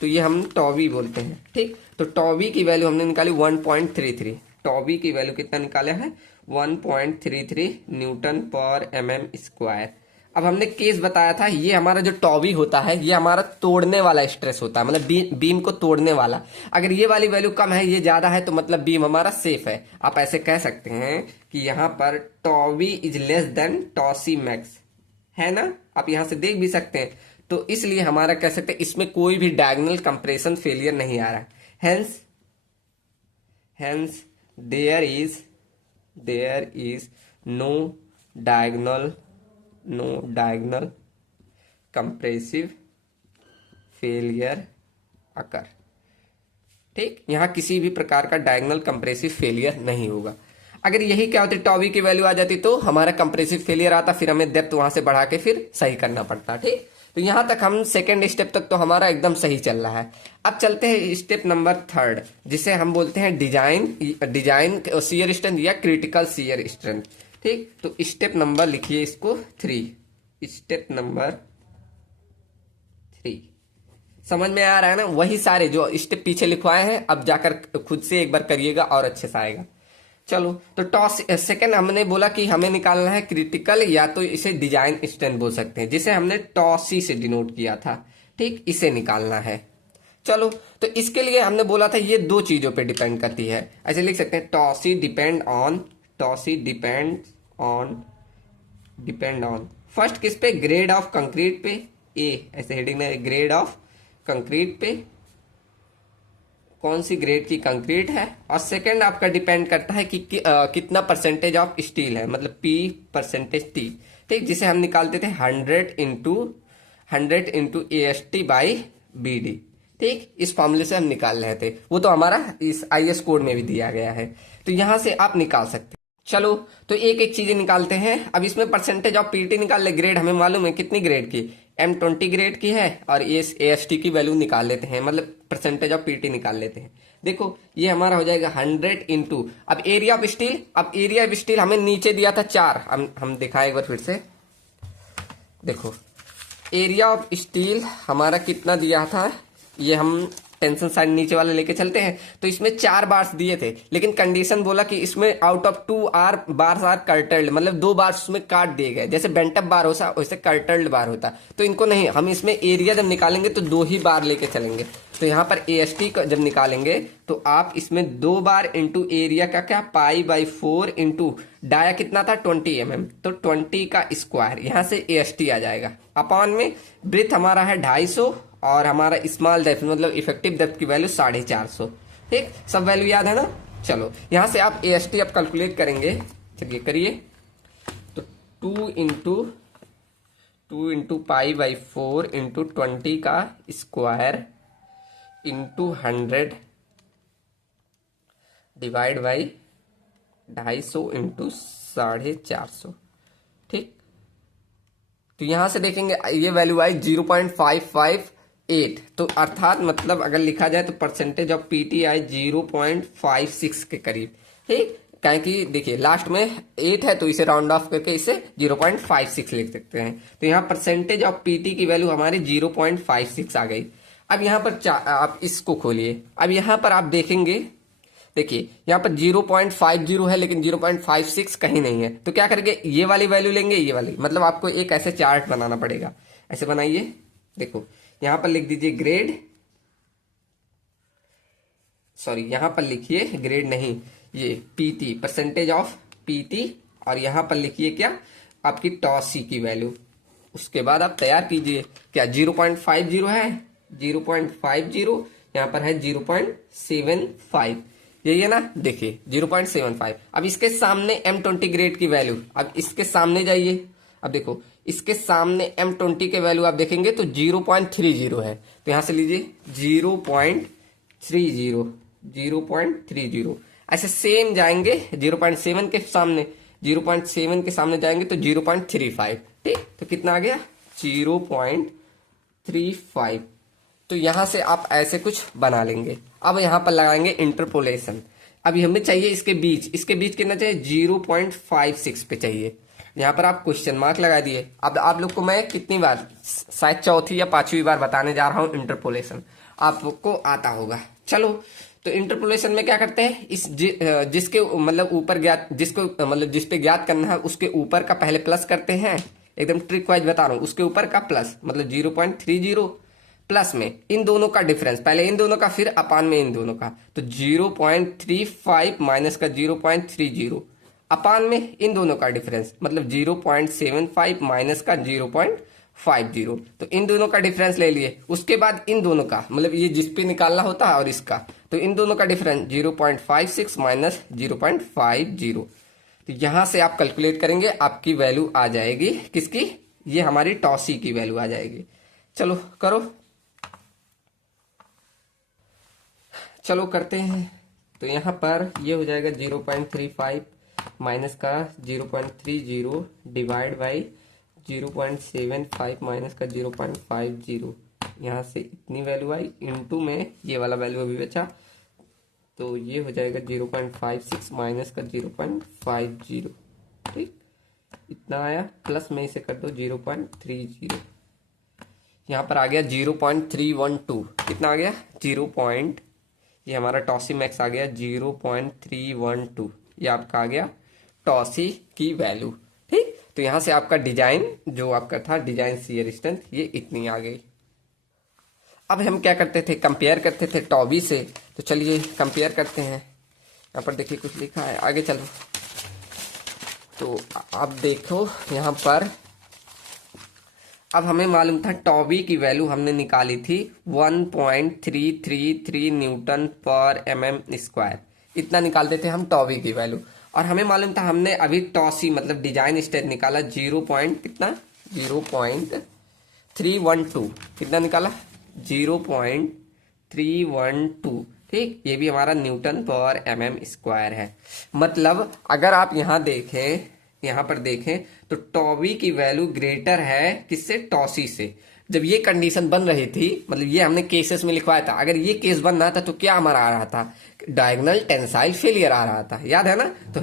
तो ये हम टॉवी बोलते हैं। ठीक, तो टॉवी की वैल्यू हमने निकाली 1.33। टॉवी की वैल्यू कितना निकाला है, 1.33 न्यूटन पर mm²। अब हमने केस बताया था, ये हमारा जो टॉवी होता है ये हमारा तोड़ने वाला स्ट्रेस होता है, मतलब बीम को तोड़ने वाला। अगर ये वाली वैल्यू कम है, ये ज्यादा है, तो मतलब बीम हमारा सेफ है। आप ऐसे कह सकते हैं कि यहाँ पर टॉवी इज लेस देन टॉसी मैक्स, है ना, आप यहां से देख भी सकते हैं। तो इसलिए हमारा कह सकते हैं इसमें कोई भी डायगोनल कंप्रेशन फेलियर नहीं आ रहा। Hence there is no diagonal compressive failure occur. ठीक, यहां किसी भी प्रकार का डायगोनल कंप्रेसिव फेलियर नहीं होगा। अगर यही क्या होती, टॉवी की वैल्यू आ जाती तो हमारा कंप्रेसिव फेलियर आता, फिर हमें डेप्थ वहां से बढ़ा के फिर सही करना पड़ता। ठीक, तो यहां तक हम सेकेंड स्टेप तक तो हमारा एकदम सही चल रहा है। अब चलते हैं स्टेप नंबर 3, जिसे हम बोलते हैं डिजाइन शियर स्ट्रेंथ या क्रिटिकल शियर स्ट्रेंथ। ठीक, तो स्टेप नंबर लिखिए इसको 3। स्टेप नंबर 3 समझ में आ रहा है ना, वही सारे जो स्टेप पीछे लिखवाए हैं अब जाकर खुद से एक बार करिएगा और अच्छे से आएगा। चलो, तो टॉस सेकंड हमने बोला कि हमें निकालना है क्रिटिकल, या तो इसे डिजाइन स्ट्रेंथ बोल सकते हैं, जिसे हमने टॉसी से डिनोट किया था। ठीक, इसे निकालना है। चलो, तो इसके लिए हमने बोला था ये दो चीजों पे डिपेंड करती है, ऐसे लिख सकते हैं, टॉसी डिपेंड ऑन फर्स्ट किस पे, ग्रेड ऑफ कंक्रीट पे, ए ऐसे हेडिंग में, ग्रेड ऑफ कंक्रीट पे, कौन सी ग्रेड की कंक्रीट है, और सेकंड आपका डिपेंड करता है कि कितना परसेंटेज ऑफ स्टील है, मतलब पी परसेंटेज टी। ठीक, जिसे हम निकालते थे 100 इंटू AST/BD। ठीक, इस फॉर्मूले से हम निकाल रहे थे, वो तो हमारा इस आईएस कोड में भी दिया गया है, तो यहां से आप निकाल सकते हैं। चलो, तो एक एक चीजें निकालते हैं। अब इसमें परसेंटेज ऑफ पीटी निकाल ले, ग्रेड हमें मालूम है कितनी ग्रेड की, M20 ग्रेड की है, और ये AST की वैल्यू निकाल लेते हैं, मतलब परसेंटेज ऑफ पीटी निकाल लेते हैं। देखो, ये हमारा हो जाएगा 100 इंटू, अब एरिया ऑफ स्टील, हमें नीचे दिया था 4, हम दिखाएं एक बार फिर से। देखो, एरिया ऑफ स्टील हमारा कितना दिया था, ये हम टेंशन साइड नीचे वाले लेके चलते हैं, तो इसमें 4 बार्स दिए थे, लेकिन कंडीशन बोला कि इसमें आउट ऑफ 2 बार्स आर कर्टल्ड, मतलब 2 बार्स उसमें काट दिए गए, जैसे बेंटअप बार होता वैसे कर्टल्ड बार होता, तो इनको नहीं, हम इसमें एरिया जब निकालेंगे तो 2 ही बार लेके चलेंगे। तो यहाँ पर AST जब निकालेंगे तो आप इसमें 2 बार इंटू एरिया का क्या, π/4 इंटू डाया कितना था 20 mm, तो 20 का स्क्वायर, यहाँ से AST आ जाएगा, अपॉन में ब्रेथ हमारा है 250, और हमारा स्मॉल डेप्थ मतलब इफेक्टिव डेप्थ की वैल्यू 450। ठीक, सब वैल्यू याद है ना। चलो, यहां से आप AST अब कैलकुलेट करेंगे, चलिए करिए। तो 2 इंटू π/4 इंटू 20 का square into 100 divide by 250 into 450। ठीक, तो यहां से देखेंगे ये वैल्यू आई 0.558, तो अर्थात मतलब अगर लिखा जाए तो परसेंटेज ऑफ पीटी आई 0.56 के करीब। ठीक, क्या कि देखिए लास्ट में 8 है तो इसे राउंड ऑफ करके इसे 0.56 लिख सकते हैं। तो यहाँ परसेंटेज ऑफ पीटी की वैल्यू हमारी 0.56 आ गई। अब यहाँ पर आप इसको खोलिए, अब यहाँ पर आप देखेंगे, देखिए यहाँ पर 0.50 है लेकिन 0.56 कहीं नहीं है। तो क्या करेंगे, ये वाली वैल्यू लेंगे, ये वाली, मतलब आपको एक ऐसे चार्ट बनाना पड़ेगा। ऐसे बनाइए, देखो यहाँ पर लिख दीजिए ग्रेड, सॉरी यहाँ पर लिखिए ग्रेड नहीं, ये पीटी, परसेंटेज ऑफ पीटी, और यहाँ पर लिखिए क्या, आपकी टॉसी की वैल्यू। उसके बाद आप तैयार कीजिए, क्या 0.50 है, 0.50, यहाँ पर है 0.75, यही है ना, देखिए 0.75। अब इसके सामने M20 ग्रेड की वैल्यू, अब इसके सामने जाइए, अब देखो इसके सामने M20 के वैल्यू आप देखेंगे तो 0.30 है। तो यहां से लीजिए 0.30, 0.30, ऐसे सेम जाएंगे 0.7 के सामने, 0.7 के सामने जाएंगे तो 0.35। ठीक, तो कितना आ गया 0.35। तो यहां से आप ऐसे कुछ बना लेंगे। अब यहां पर लगाएंगे इंटरपोलेशन। अभी हमें चाहिए इसके बीच, इसके बीच कितना चाहिए 0.56 पे चाहिए। यहां पर आप क्वेश्चन मार्क लगा दिए। अब आप लोग को मैं कितनी बार, शायद चौथी या पांचवी बार बताने जा रहा हूं इंटरपोलेशन, आपको आता होगा। चलो, तो इंटरपोलेशन में क्या करते हैं, जिसके मतलब ऊपर ज्ञात, जिसको मतलब जिस पे ज्ञात करना है उसके ऊपर का पहले प्लस करते हैं, एकदम ट्रिक वाइज बता रहा हूं, उसके ऊपर का प्लस मतलब 0.30 प्लस में इन दोनों का डिफरेंस, पहले इन दोनों का फिर अपान में इन दोनों का, तो 0.35 माइनस का 0.30 अपान में इन दोनों का डिफरेंस मतलब 0.75 माइनस का 0.50, तो इन दोनों का डिफरेंस ले लिए। उसके बाद इन दोनों का मतलब ये जिस पे निकालना होता है और इसका, तो इन दोनों का डिफरेंस 0.56 माइनस 0.50। तो यहां से आप कैलकुलेट करेंगे, आपकी वैल्यू आ जाएगी किसकी, ये हमारी टॉसी की वैल्यू आ जाएगी। चलो करो, चलो करते हैं। तो यहाँ पर ये हो जाएगा 0.35 माइनस का 0.30 डिवाइड बाई 0.75 माइनस का 0.50, यहाँ से इतनी वैल्यू आई, इनटू में ये वाला वैल्यू अभी बचा, तो ये हो जाएगा 0.56 माइनस का 0.50। ठीक, इतना आया, प्लस में इसे कर दो 0.30, यहाँ पर आ गया 0.312। कितना आ गया ये हमारा टॉसी मैक्स आ गया 0.312, ये आपका आ गया टॉसी की वैल्यू। ठीक, तो यहां से आपका डिजाइन जो आपका था, डिजाइन शियर स्ट्रेंथ, ये इतनी आ गई। अब हम क्या करते थे, कंपेयर करते थे टॉबी से। तो चलिए कंपेयर करते हैं। यहाँ पर देखिए कुछ लिखा है, आगे चलो। तो अब देखो यहाँ पर, अब हमें मालूम था टॉबी की वैल्यू हमने निकाली थी 1.333 न्यूटन पर mm², इतना निकालते थे हम टॉबी की वैल्यू। और हमें मालूम था, हमने अभी टॉसी मतलब डिजाइन स्टेट निकाला 0.312, कितना निकाला 0.312। ठीक, ये भी हमारा न्यूटन पर mm² है। मतलब अगर आप यहाँ पर देखें तो टॉबी की वैल्यू ग्रेटर है किससे, टॉसी से। जब ये कंडीशन बन रही थी, मतलब ये हमने केसेस में लिखवाया था, अगर ये केस बन रहा था तो क्या हमारा आ रहा था, डायगोनल टेंसाइल फेलियर आ रहा था, याद है ना। तो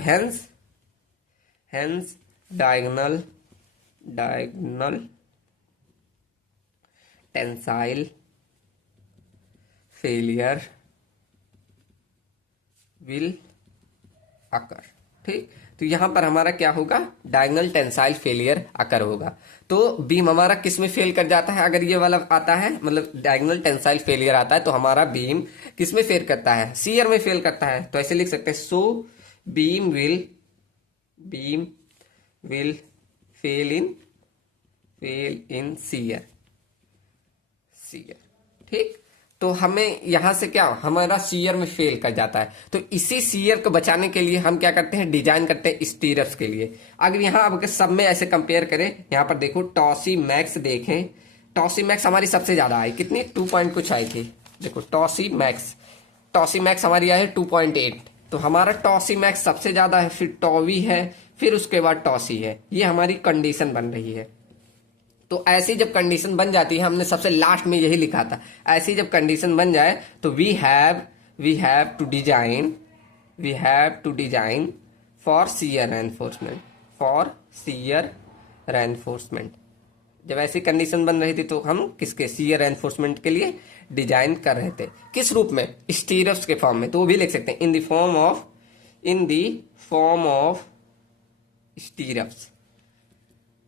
hence diagonal tensile failure will occur. ठीक, तो यहां पर हमारा क्या होगा, डायगोनल टेंसाइल फेलियर अकर होगा। तो बीम हमारा किस में फेल कर जाता है, अगर ये वाला आता है, मतलब डायगोनल टेंसाइल फेलियर आता है, तो हमारा बीम किस में फेल करता है, शियर में फेल करता है। तो ऐसे लिख सकते हैं, so beam will fail in shear. ठीक, तो हमें यहां से क्या, हमारा शियर में फेल कर जाता है। तो इसी शियर को बचाने के लिए हम क्या करते हैं, डिजाइन करते हैं स्टीरअप्स के लिए। अगर यहाँ अब सब में ऐसे कंपेयर करें, यहाँ पर देखो टॉसी मैक्स देखें, टॉसी मैक्स हमारी सबसे ज्यादा आई, कितनी 2 पॉइंट कुछ आई थी। देखो टॉसी मैक्स हमारी आई है 2.8, तो हमारा टॉसी मैक्स सबसे ज्यादा है, फिर टॉवी है, फिर उसके बाद टॉसी है। ये हमारी कंडीशन बन रही है। तो ऐसी जब कंडीशन बन जाती है, हमने सबसे लास्ट में यही लिखा था, ऐसी जब कंडीशन बन जाए तो we have to design for shear reinforcement, जब ऐसी कंडीशन बन रही थी तो हम किसके, शियर रेनफोर्समेंट के लिए डिजाइन कर रहे थे। किस रूप में, स्टीरप्स के फॉर्म में, तो वो भी लिख सकते हैं in the form of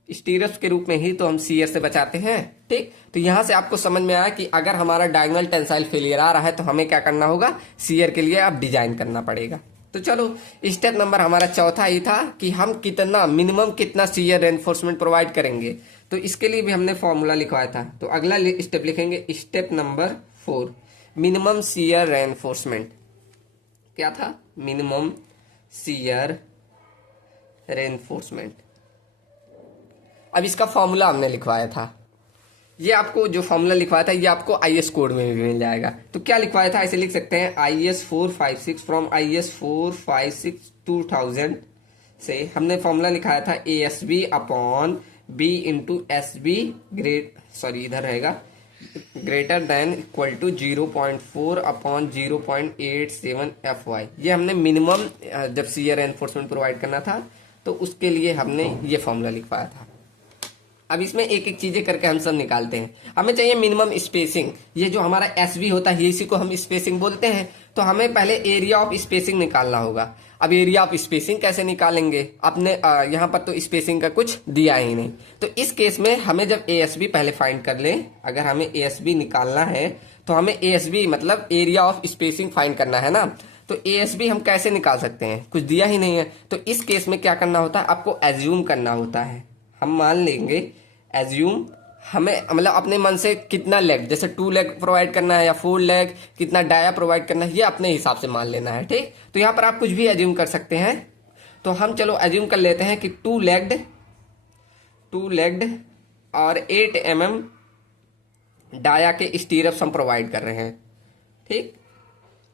stirrups के रूप में ही तो हम शियर से बचाते हैं। ठीक, तो यहां से आपको समझ में आया कि अगर हमारा डायगोनल टेंसाइल फेलियर आ रहा है तो हमें क्या करना होगा, शियर के लिए अब डिजाइन करना पड़ेगा। तो चलो स्टेप नंबर हमारा चौथा ही था कि हम मिनिमम कितना शियर रेनफोर्समेंट प्रोवाइड करेंगे। तो इसके लिए भी हमने फॉर्मूला लिखवाया था। तो अगला स्टेप लिखेंगे, step number 4, minimum shear reinforcement. क्या था, मिनिमम शियर रेनफोर्समेंट। अब इसका फॉर्मूला हमने लिखवाया था, ये आपको जो फॉर्मूला लिखवाया था ये आपको आईएस कोड में भी मिल जाएगा। तो क्या लिखवाया था, ऐसे लिख सकते हैं IS 456 फ्रॉम IS 456 2000 से हमने फॉर्मूला लिखाया था ASB upon B into SB इधर रहेगा greater than equal to 0.4 upon 0.87 FY। ये हमने मिनिमम जब शियर एनफोर्समेंट प्रोवाइड करना था तो उसके लिए हमने ये फॉर्मूला लिखवाया था। अब इसमें एक एक चीजें करके हम सब निकालते हैं। हमें चाहिए मिनिमम स्पेसिंग, ये जो हमारा एसबी होता है इसी को हम स्पेसिंग बोलते हैं। तो हमें पहले एरिया ऑफ स्पेसिंग निकालना होगा। अब एरिया ऑफ स्पेसिंग कैसे निकालेंगे, अपने यहाँ पर तो स्पेसिंग का कुछ दिया ही नहीं। तो इस केस में हमें जब एएसबी पहले फाइंड कर लें, अगर हमें एएसबी निकालना है तो हमें एएसबी मतलब एरिया ऑफ स्पेसिंग फाइंड करना है ना। तो एएसबी हम कैसे निकाल सकते हैं, कुछ दिया ही नहीं है। तो इस केस में क्या करना होता है, आपको एज्यूम करना होता है। हम मान लेंगे एज्यूम, हमें मतलब अपने मन से कितना लेग, जैसे 2 लेग प्रोवाइड करना है या 4 लेग, कितना डाया प्रोवाइड करना है, ये अपने हिसाब से मान लेना है। ठीक, तो यहाँ पर आप कुछ भी एज्यूम कर सकते हैं। तो हम चलो एज्यूम कर लेते हैं कि 2 लेग्ड और 8 mm डाया के स्टीरप्स हम प्रोवाइड कर रहे हैं। ठीक,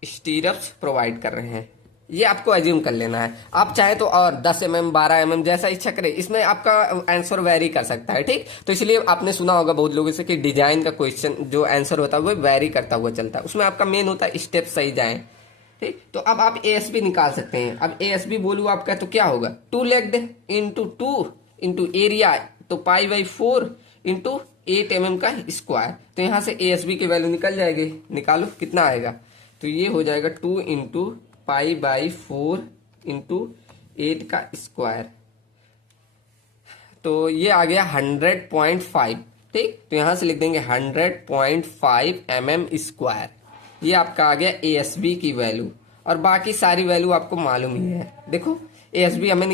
स्टीरप्स प्रोवाइड कर रहे हैं, ये आपको एज्यूम कर लेना है। आप चाहे तो और 10 mm 12 mm जैसा इच्छा करे, इसमें आपका आंसर वेरी कर सकता है। ठीक, तो इसलिए आपने सुना होगा बहुत लोगों से कि डिजाइन का क्वेश्चन जो आंसर होता है वो वेरी करता हुआ चलता है, उसमें आपका मेन होता है स्टेप सही जाए। ठीक, तो अब आप एएसबी निकाल सकते हैं। अब एएसबी बोलूँ आपका तो क्या होगा, 2 लेग्ड इंटू 2 इंटू एरिया, तो π/4 इंटू 8 mm का स्क्वायर। तो यहां से एएसबी की वैल्यू निकल जाएगी, निकालो कितना आएगा। तो ये हो जाएगा 2 इंटू π/4 इंटू 8 का स्क्वायर, तो ये आ गया 100.5। ठीक, तो यहां से लिख देंगे 100.5 mm स्क्वायर। ये आपका आ गया एएसबी की वैल्यू, और बाकी सारी वैल्यू आपको मालूम ही है। देखो एएसबी हमने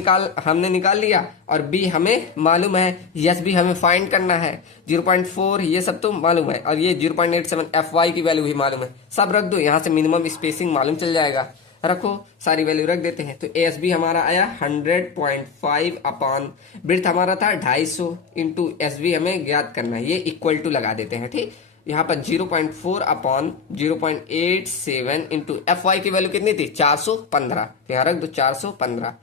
निकाल लिया, और बी हमें मालूम है, एसबी हमें फाइंड करना है, 0.4 ये सब तो मालूम है, और ये 0.87 FY की वैल्यू भी मालूम है। सब रख दो, यहाँ से मिनिमम स्पेसिंग मालूम चल जाएगा। रखो, सारी वैल्यू रख देते हैं। तो एएसबी हमारा आया 100.5 अपॉन ब्रेथ हमारा था 250 इंटू एसबी हमें ज्ञात करना है, ये इक्वल टू लगा देते हैं। ठीक, यहाँ पर 0.4 अपॉन 0.87 इंटू FY की वैल्यू कितनी थी, 415। तो यहाँ रख दो 415।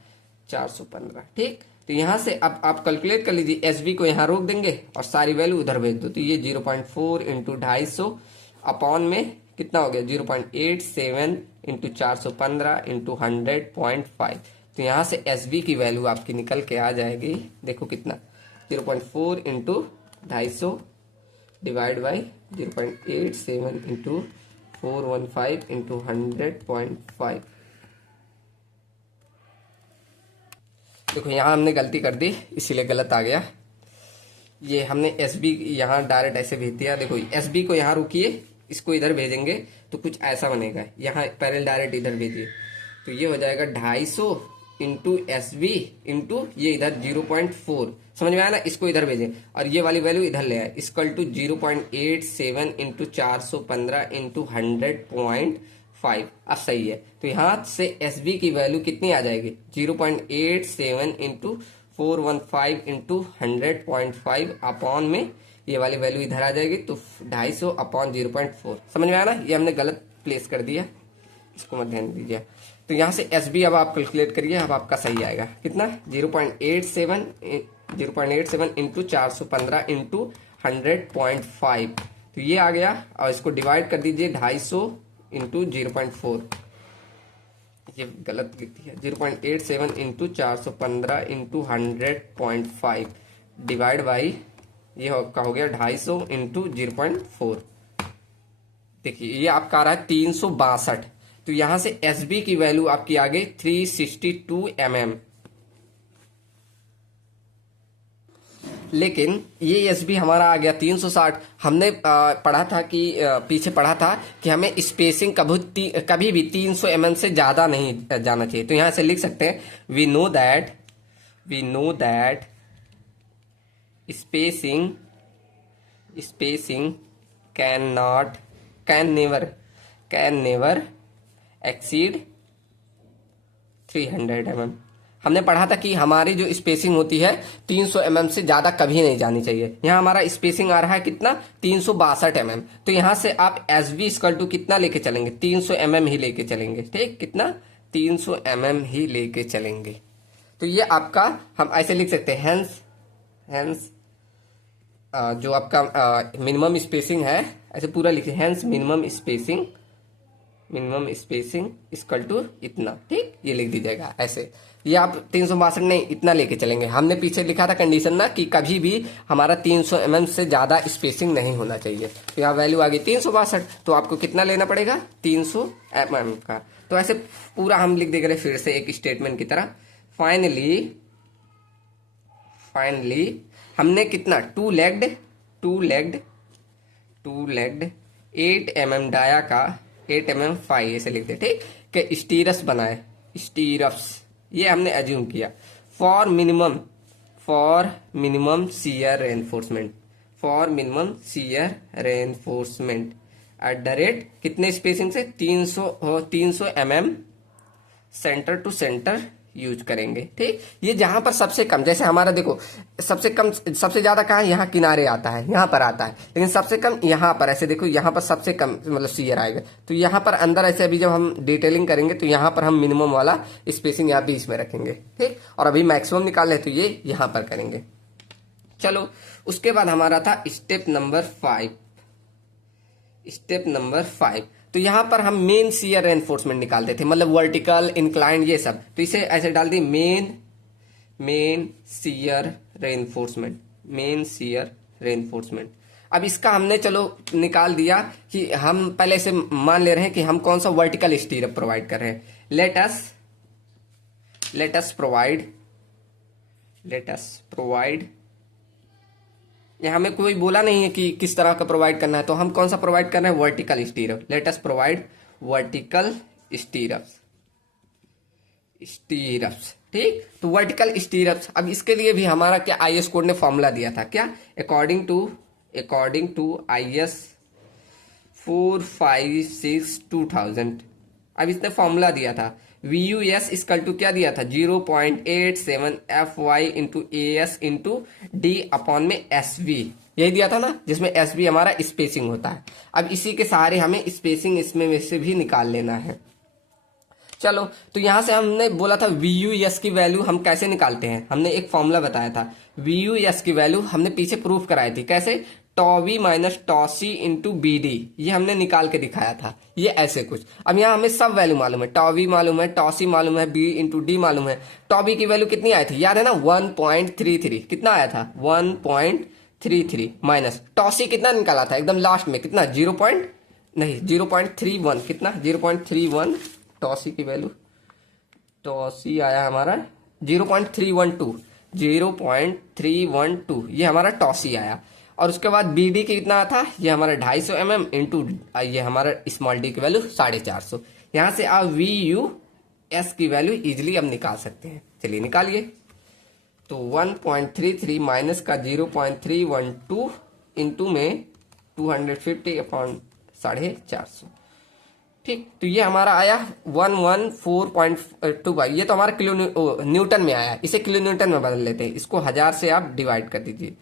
ठीक, तो यहाँ से अब आप कैलकुलेट कर लीजिए, एसबी को यहाँ रोक देंगे और सारी वैल्यू उधर भेज दो। तो ये 0.4 इंटू 250 अपॉन में कितना हो गया, 0.87 इंटू 415 इंटू 100.5। तो यहाँ से एसबी की वैल्यू आपकी निकल के आ जाएगी, देखो कितना, 0.4 into 250 divide by 0.87 into 415 into 100.5। देखो यहाँ हमने गलती कर दी, इसीलिए गलत आ गया। ये हमने एसबी यहाँ डायरेक्ट ऐसे भेज दिया। देखो एसबी को यहाँ रुकिए, इसको इधर भेजेंगे तो कुछ ऐसा बनेगा, यहाँ पहले डायरेक्ट इधर भेजिए। तो ये हो जाएगा 250 इंटू एसबी इंटू ये इधर 0.4, समझ में आया ना। इसको इधर भेजें और ये वाली वैल्यू इधर ले आए, इक्वल टू 0.87 इंटू 415 इंटू 100.5। अब सही है। तो यहाँ से एसबी की वैल्यू कितनी आ जाएगी, 0.87 इंटू 415 इंटू 100.5 अपॉन में ये वाली वैल्यू इधर आ जाएगी। तो 250 अपॉन 0.4, समझ में आया ना। ये हमने गलत प्लेस कर दिया, इसको मत ध्यान दीजिए। तो यहाँ से एसबी अब आप कैलकुलेट करिए, अब आपका सही आएगा कितना, 0.87 0.87 इंटू 415 इंटू 100.5, तो ये आ गया। और इसको डिवाइड कर दीजिए 250 इंटू 0.4, ये गलत लिख दिया, 0.87 इंटू 415 इंटू 100.5 डिवाइड बाई ये आपका हो गया 250 इंटू 0.4। देखिए ये आपका आ रहा है 362। तो यहां से एसबी की वैल्यू आपकी आ गई 362 mm। लेकिन ये एसबी हमारा आ गया 360। हमने पढ़ा था कि पीछे पढ़ा था कि हमें स्पेसिंग कभी भी 300 mm से ज्यादा नहीं जाना चाहिए। तो यहां से लिख सकते हैं we know that spacing can never exceed 300 mm। हमने पढ़ा था कि हमारी जो स्पेसिंग होती है 300 mm से ज्यादा कभी नहीं जानी चाहिए। यहाँ हमारा स्पेसिंग आ रहा है कितना, 362 mm। तो यहाँ से आप एस बी इक्वल टू कितना लेके चलेंगे, 300 mm ही लेके चलेंगे। ठीक, कितना, 300 mm ही लेके चलेंगे। तो ये आपका हम ऐसे लिख सकते हैं, हेंस जो आपका मिनिमम स्पेसिंग है, ऐसे पूरा लिखिए, hence minimum spacing equal to इतना। ठीक, ये लिख दीजिएगा ऐसे। ये आप 362 नहीं, इतना लेके चलेंगे। हमने पीछे लिखा था कंडीशन ना कि कभी भी हमारा 300 mm से ज्यादा स्पेसिंग नहीं होना चाहिए। तो यहाँ वैल्यू आ गई 362। तो आपको कितना लेना पड़ेगा, 300 mm का। तो ऐसे पूरा हम लिख देंगे फिर से एक स्टेटमेंट की तरह। फाइनली हमने कितना, टू लेग्ड 8 mm डाया का 8 mm 5 ऐसे लिख दे। ठीक, कि स्टीरस बनाए, स्टीरप्स, ये हमने एज्यूम किया। For minimum shear reinforcement at the rate कितने स्पेसिंग से, 300 mm centre to centre use करेंगे। ठीक, ये जहां पर सबसे कम, जैसे हमारा देखो सबसे ज्यादा कहाँ, यहाँ किनारे आता है, यहाँ पर आता है, लेकिन सबसे कम यहाँ पर, ऐसे देखो यहाँ पर सबसे कम मतलब शियर आएगा। तो यहाँ पर अंदर ऐसे अभी जब हम डिटेलिंग करेंगे तो यहाँ पर हम मिनिमम वाला स्पेसिंग यहाँ बीच में रखेंगे। ठीक, और अभी मैक्सिमम निकाल रहे तो ये यहाँ पर करेंगे। चलो, उसके बाद हमारा था स्टेप नंबर 5। तो यहां पर हम मेन शियर रेनफोर्समेंट निकालते थे, मतलब वर्टिकल, इंक्लाइंड, ये सब। तो इसे ऐसे डाल दी, मेन शियर रेनफोर्समेंट। अब इसका हमने चलो निकाल दिया कि हम पहले से मान ले रहे हैं कि हम कौन सा वर्टिकल स्टीरअप प्रोवाइड कर रहे हैं। लेट अस प्रोवाइड, यहाँ हमें कोई बोला नहीं है कि किस तरह का प्रोवाइड करना है, तो हम कौन सा प्रोवाइड कर रहे हैं, vertical स्टीरअप। Let us provide vertical स्टीरअप्स। ठीक, तो वर्टिकल स्टीरअप्स। अब इसके लिए भी हमारा क्या आईएस कोड ने फॉर्मूला दिया था, क्या, अकॉर्डिंग टू आईएस 456/2000। अब इसने फॉर्मूला दिया था VUS इक्वल टू क्या दिया था, 0.87 FY into AS into D upon में SV, यही दिया था ना, जिसमें SV हमारा स्पेसिंग होता है। अब इसी के सहारे हमें स्पेसिंग इसमें में से भी निकाल लेना है। चलो, तो यहां से हमने बोला था VUS की वैल्यू हम कैसे निकालते हैं, हमने एक फॉर्मूला बताया था। VUS की वैल्यू हमने पीछे प्रूफ कराई थी, कैसे, टॉवी माइनस टॉसी इंटू BD, ये हमने निकाल के दिखाया था, ये ऐसे कुछ। अब यहाँ हमें सब वैल्यू मालूम है, टॉवी मालूम है, टॉसी मालूम है, B इंटू D मालूम है। टॉवी की वैल्यू कितनी आई थी, याद है ना, 1.33, कितना आया था, 1.33 माइनस टॉसी कितना निकाला था एकदम लास्ट में, कितना, 0.31, कितना, 0.31 टॉसी की वैल्यू, टॉसी आया हमारा 0.312, ये हमारा टॉसी आया। और उसके बाद BD की कितना था, ये हमारा 250 mm इंटू ये हमारा स्मॉल d की वैल्यू 450। यहां से आप VUS की वैल्यू इजिली अब निकाल सकते हैं। चलिए निकालिए। तो 1.33 माइनस का 0.312 इंटू में 250 अपॉन 450। ठीक, तो ये हमारा आया 114.25। ये तो हमारा न्यूटन में आया, इसे किलो न्यूटन में बदल लेते हैं, इसको 1000 से आप डिवाइड कर दीजिए।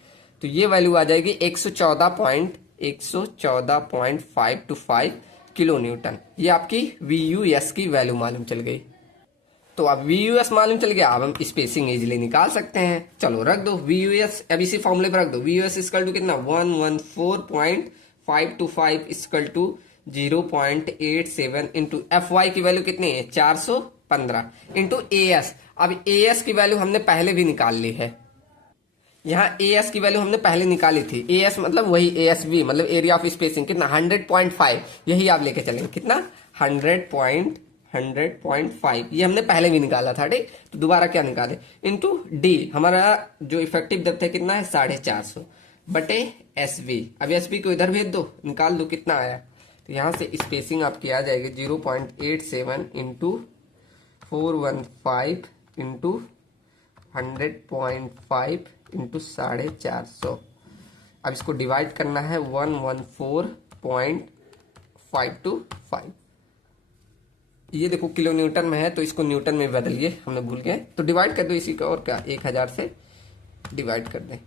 तो ये वैल्यू आ जाएगी 114.525 किलो न्यूटन। ये आपकी VUS की वैल्यू मालूम चल गई। तो अब वी यू एस मालूम चल गया, अब हम स्पेसिंग इजिली निकाल सकते हैं। चलो रख दो वी यू एस, अब इसी फॉर्मूले पर रख दो। V U S equal to कितना 114.525 equal to 0.87 into F Y की वैल्यू कितनी है 415 इंटू ए एस। अब ए एस की वैल्यू हमने पहले भी निकाल ली है, यहाँ ए एस की वैल्यू हमने पहले निकाली थी। ए एस मतलब वही ए एस बी मतलब एरिया ऑफ स्पेसिंग कितना 100.5, यही आप लेके चलेंगे कितना 100.5 ये हमने पहले भी निकाला था। ठीक, तो दोबारा क्या निकाले इंटू डी, हमारा जो इफेक्टिव डेप्थ है कितना है 450 बटे एस बी। अब एस बी को इधर भेज दो, निकाल दो कितना आया। तो यहाँ से स्पेसिंग आपकी आ जाएगी 0.87 इंटू 415 इंटू 100.5 इंटू 450। अब इसको डिवाइड करना है 114.525। ये देखो किलो न्यूटन में है तो इसको न्यूटन में बदलिए, हमने भूल गए। तो डिवाइड कर दो इसी का, और क्या 1000 से डिवाइड कर दें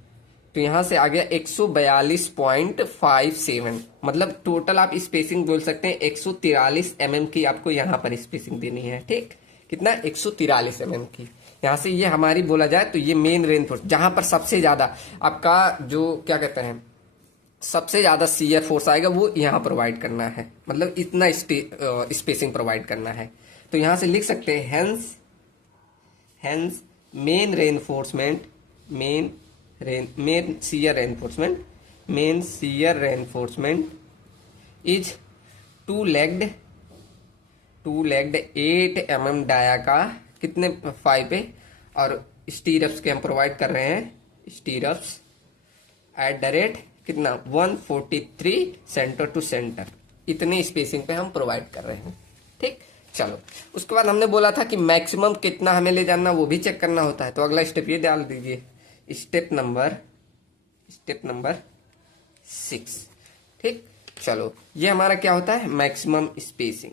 तो यहाँ से आ गया 142.57। मतलब टोटल आप स्पेसिंग बोल सकते हैं 143 mm की आपको यहाँ पर स्पेसिंग देनी है। ठीक, कितना 143 mm की। यहाँ से ये हमारी बोला जाए तो ये मेन रेनफोर्स जहां पर सबसे ज्यादा आपका जो क्या कहते हैं सबसे ज्यादा सीयर फोर्स आएगा वो यहाँ प्रोवाइड करना है, मतलब इतना स्पेसिंग प्रोवाइड करना है। तो यहाँ से लिख सकते हैं hence main reinforcement main shear reinforcement is two legged 8 mm dia का कितने 5 पे, और स्टीरप्स के हम प्रोवाइड कर रहे हैं स्टीरप्स एट द रेट कितना 143 सेंटर टू सेंटर, इतनी स्पेसिंग पे हम प्रोवाइड कर रहे हैं। ठीक, चलो उसके बाद हमने बोला था कि मैक्सिमम कितना हमें ले जाना वो भी चेक करना होता है। तो अगला स्टेप ये डाल दीजिए, स्टेप नंबर 6। ठीक, चलो ये हमारा क्या होता है मैक्सिमम स्पेसिंग।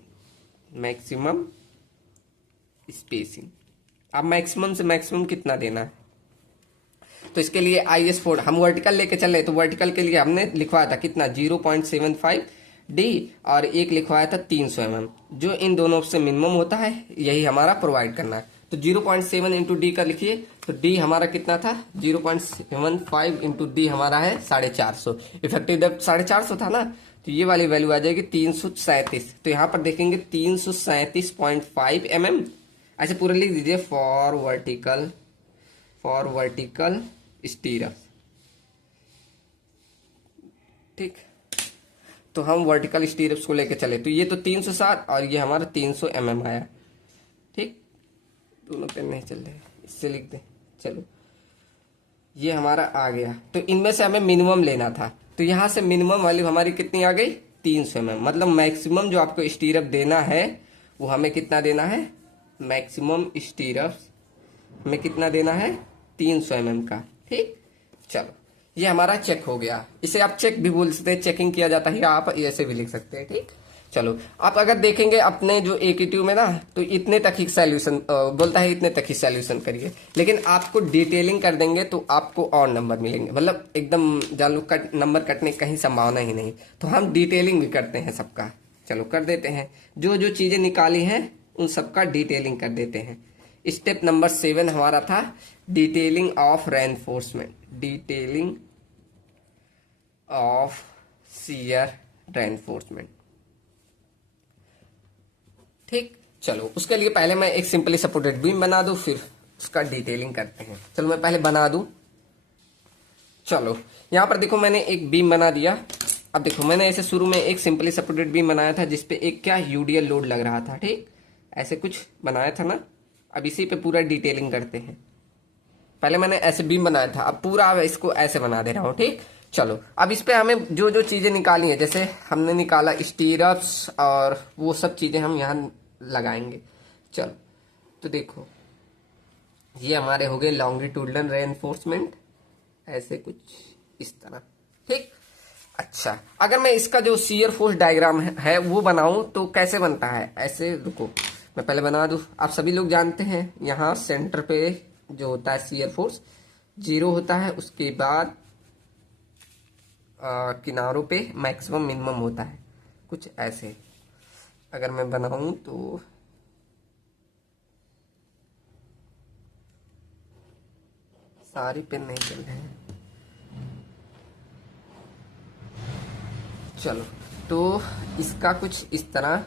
अब मैक्सिमम से मैक्सिमम कितना देना है, तो इसके लिए IS4 हम वर्टिकल लेके चल रहे, तो वर्टिकल के लिए हमने लिखवाया था कितना 0.75 डी और एक लिखवाया था 300 mm, जो इन दोनों से मिनिमम होता है यही हमारा प्रोवाइड करना है। तो 0.7 इंटू डी का लिखिए, तो डी हमारा कितना था 0.75 इंटू डी हमारा है 450, इफेक्टिव डेप्थ 450 था ना, तो ये वाली वैल्यू आ जाएगी 337। तो यहाँ पर देखेंगे 337.5 mm, ऐसे पूरा लिख दीजिए फॉर वर्टिकल स्टीरप। ठीक, तो हम वर्टिकल स्टीरप्स को लेके चले, तो ये तो 307 और ये हमारा 300 mm आया। ठीक, दोनों पेन नहीं चल रहे, इससे लिख दे। चलो ये हमारा आ गया, तो इनमें से हमें मिनिमम लेना था, तो यहां से मिनिमम वैल्यू हमारी कितनी आ गई 300 mm। मतलब मैक्सिमम जो आपको स्टीरप देना है वो हमें कितना देना है, मैक्सिमम स्टीरप्स हमें कितना देना है 300 mm का। ठीक, चलो ये हमारा चेक हो गया, इसे आप चेक भी बोल सकते हैं, चेकिंग किया जाता है, आप ऐसे भी लिख सकते हैं। ठीक, चलो आप अगर देखेंगे अपने जो AQ2 में ना, तो इतने तक ही सॉल्यूशन बोलता है, इतने तक ही सॉल्यूशन करिए, लेकिन आपको डिटेलिंग कर देंगे तो आपको और नंबर मिलेंगे, मतलब एकदम जान कट नंबर कटने की कहीं संभावना ही नहीं। तो हम डिटेलिंग भी करते हैं सबका, चलो कर देते हैं, जो जो चीजें निकाली हैं उन सबका डिटेलिंग कर देते हैं। स्टेप नंबर 7 हमारा था detailing of reinforcement, detailing of shear reinforcement. ठीक, चलो उसके लिए पहले मैं एक सिंपली सपोर्टेड बीम बना दूं, फिर उसका डिटेलिंग करते हैं। चलो मैं पहले बना दूं। चलो यहां पर देखो मैंने एक बीम बना दिया। अब देखो मैंने ऐसे शुरू में एक सिंपली सपोर्टेड बीम बनाया था जिसपे एक क्या यूडीएल लोड लग रहा था। ठीक, ऐसे कुछ बनाया था ना। अब इसी पे पूरा डिटेलिंग करते हैं। पहले मैंने ऐसे बीम बनाया था, अब पूरा इसको ऐसे बना दे रहा हूं। ठीक, चलो अब इस पे हमें जो जो चीजें निकाली है, जैसे हमने निकाला स्टीरप्स और वो सब चीजें हम यहाँ लगाएंगे। चलो तो देखो ये हमारे हो गए लॉन्गिट्यूडनल रेनफोर्समेंट, ऐसे कुछ इस तरह। ठीक, अच्छा अगर मैं इसका जो शियर फोर्स डायग्राम है वो बनाऊं तो कैसे बनता है, ऐसे रुको मैं पहले बना दूं। आप सभी लोग जानते हैं यहाँ सेंटर पे जो होता है शियर फोर्स 0 होता है, उसके बाद किनारों पे मैक्सिमम मिनिमम होता है, कुछ ऐसे। अगर मैं बनाऊं तो सारी पेन नहीं चल रहे हैं। चलो, तो इसका कुछ इस तरह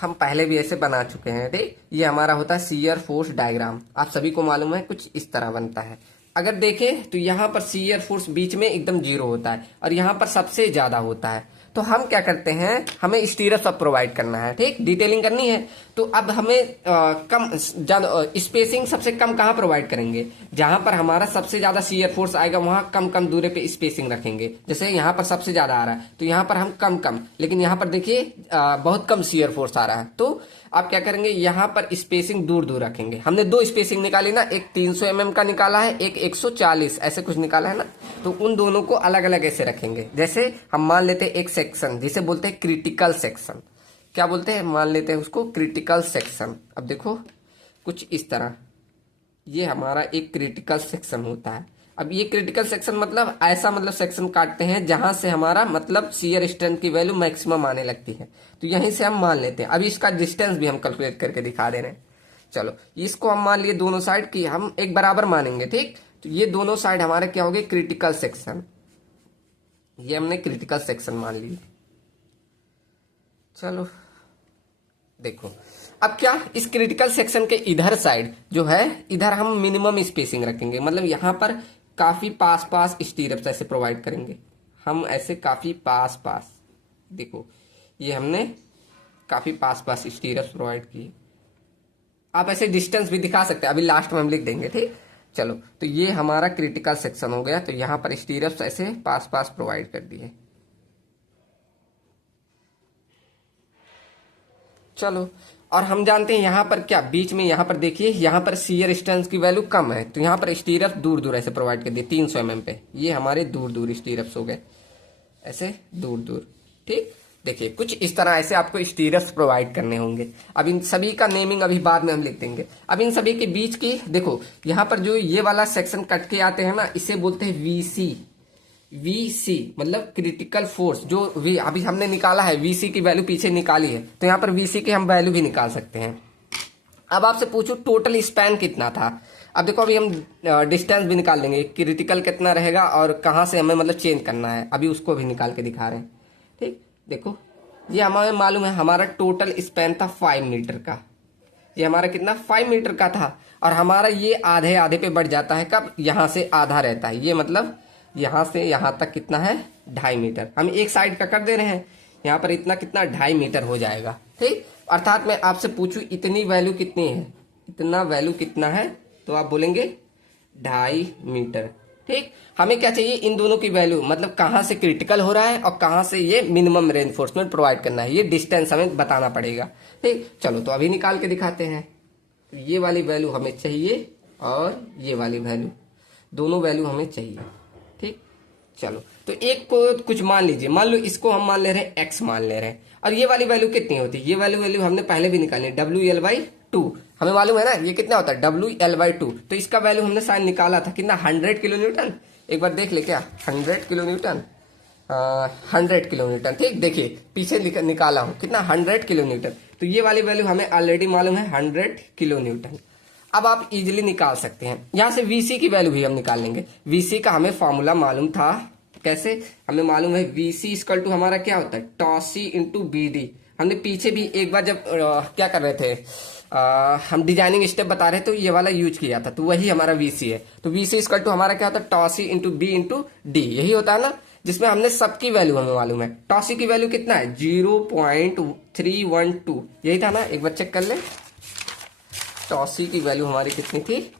हम पहले भी ऐसे बना चुके हैं। ठीक, ये हमारा होता है शियर फोर्स डायग्राम, आप सभी को मालूम है कुछ इस तरह बनता है। अगर देखें तो यहाँ पर शियर फोर्स बीच में एकदम जीरो होता है और यहाँ पर सबसे ज्यादा होता है। तो हम क्या करते हैं, हमें स्टीरअप सब प्रोवाइड करना है, ठीक, डिटेलिंग करनी है। तो अब हमें कम स्पेसिंग सबसे कम कहाँ प्रोवाइड करेंगे, जहां पर हमारा सबसे ज्यादा शियर फोर्स आएगा वहां कम कम दूरी पे स्पेसिंग रखेंगे। जैसे यहाँ पर सबसे ज्यादा आ रहा है तो यहाँ पर हम कम कम, लेकिन यहाँ पर देखिए बहुत कम शियर फोर्स आ रहा है, तो आप क्या करेंगे, यहाँ पर स्पेसिंग दूर दूर रखेंगे। हमने दो स्पेसिंग निकाली ना, एक 300 mm का निकाला है, एक 140 ऐसे कुछ निकाला है ना, तो उन दोनों को अलग अलग ऐसे रखेंगे। जैसे हम मान लेते हैं एक सेक्शन जिसे बोलते हैं क्रिटिकल सेक्शन, क्या बोलते हैं, मान लेते हैं उसको क्रिटिकल सेक्शन। अब देखो कुछ इस तरह, ये हमारा एक क्रिटिकल सेक्शन होता है। अब ये क्रिटिकल सेक्शन मतलब ऐसा, मतलब सेक्शन काटते हैं जहां से हमारा मतलब शियर स्ट्रेंथ की वैल्यू मैक्सिमम आने लगती है, तो यहीं से हम मान लेते हैं। अभी इसका डिस्टेंस भी हम कैलकुलेट करके दिखा दे रहे हैं। चलो, इसको हम मान लिए दोनों साइड की हम एक बराबर मानेंगे, ठीक। तो ये दोनों साइड हमारे क्या हो गए, क्रिटिकल सेक्शन, ये हमने क्रिटिकल सेक्शन मान लिए। चलो देखो, अब क्या, इस क्रिटिकल सेक्शन के इधर साइड जो है, इधर हम मिनिमम स्पेसिंग रखेंगे, मतलब यहां पर काफी पास पास स्टीरअप्स ऐसे प्रोवाइड करेंगे हम, ऐसे काफी पास पास। देखो ये हमने काफी पास पास स्टीरअप्स प्रोवाइड किए। आप ऐसे डिस्टेंस भी दिखा सकते हैं, अभी लास्ट में हम लिख देंगे, ठीक। चलो, तो ये हमारा क्रिटिकल सेक्शन हो गया, तो यहां पर स्टीरअप्स ऐसे पास पास प्रोवाइड कर दिए। चलो, और हम जानते हैं यहाँ पर क्या, बीच में यहाँ पर देखिए, यहाँ पर शियर स्ट्रेंथ की वैल्यू कम है, तो यहाँ पर स्टीरअप दूर दूर ऐसे प्रोवाइड कर दिए 300 mm पे। ये हमारे दूर दूर स्टीरअप्स हो गए, ऐसे दूर दूर, ठीक। देखिए कुछ इस तरह ऐसे आपको स्टीरअप्स प्रोवाइड करने होंगे। अब इन सभी का नेमिंग अभी बाद में हम लिख देंगे। अब इन सभी के बीच की देखो, यहाँ पर जो ये वाला सेक्शन कट के आते हैं ना, इसे बोलते हैं वीसी। वीसी मतलब क्रिटिकल फोर्स, जो वी अभी हमने निकाला है, वीसी की वैल्यू पीछे निकाली है, तो यहाँ पर वीसी की हम वैल्यू भी निकाल सकते हैं। अब आपसे पूछूं टोटल स्पैन कितना था, अब देखो अभी हम डिस्टेंस भी निकाल लेंगे, क्रिटिकल कितना रहेगा और कहाँ से हमें मतलब चेंज करना है, अभी उसको भी निकाल के दिखा रहे हैं, ठीक। देखो ये हमें मालूम है, हमारा टोटल स्पैन था 5 मीटर का, ये हमारा कितना 5 मीटर का था, और हमारा ये आधे आधे पे बढ़ जाता है, कब, यहाँ से आधा रहता है, ये मतलब यहां से यहां तक कितना है, 2.5 मीटर। हम एक साइड का कर दे रहे हैं, यहाँ पर इतना कितना 2.5 मीटर हो जाएगा, ठीक। अर्थात मैं आपसे पूछूं इतनी वैल्यू कितनी है, इतना वैल्यू कितना है, तो आप बोलेंगे 2.5 मीटर, ठीक। हमें क्या चाहिए, इन दोनों की वैल्यू, मतलब कहां से क्रिटिकल हो रहा है और कहां से ये मिनिमम रेनफोर्समेंट प्रोवाइड करना है, ये डिस्टेंस हमें बताना पड़ेगा, ठीक। चलो, तो अभी निकाल के दिखाते हैं। तो ये वाली वैल्यू हमें चाहिए और ये वाली वैल्यू, दोनों वैल्यू हमें चाहिए, ठीक। चलो, तो एक को कुछ मान लीजिए, मान लो इसको हम मान ले रहे हैं एक्स मान ले रहे हैं, और ये वाली वैल्यू कितनी होती है, ये वैल्यू हमने पहले भी निकाली, WL/2 हमें मालूम है ना, ये कितना होता है WL/2। तो इसका वैल्यू हमने शायद निकाला था कितना, 100 किलो न्यूटन। एक बार देख ले क्या, 100 किलो न्यूटन, 100 किलो न्यूटन, ठीक। देखिए पीछे निकाला हूं कितना, 100 किलो न्यूटन। तो ये वाली वैल्यू हमें ऑलरेडी मालूम है 100 किलो न्यूटन। अब आप इजीली निकाल सकते हैं, यहां से वीसी की वैल्यू भी हम निकाल लेंगे। वीसी का हमें फॉर्मूला मालूम था, कैसे, हमें मालूम है वीसी इक्वल टू हमारा क्या होता है, टॉसी इंटू बीडी। हमने पीछे भी एक बार जब क्या कर रहे थे, हम डिजाइनिंग स्टेप बता रहे थे, तो ये वाला यूज किया था, तो वही हमारा वीसी है। तो वीसी इक्वल टू हमारा क्या होता है, टॉसी इंटू बी इंटू डी, यही होता है ना, जिसमें हमने सबकी वैल्यू हमें मालूम है। टॉसी की वैल्यू कितना है, 0.312, यही था ना, एक बार चेक कर ले, टॉसी की वैल्यू हमारी कितनी थी,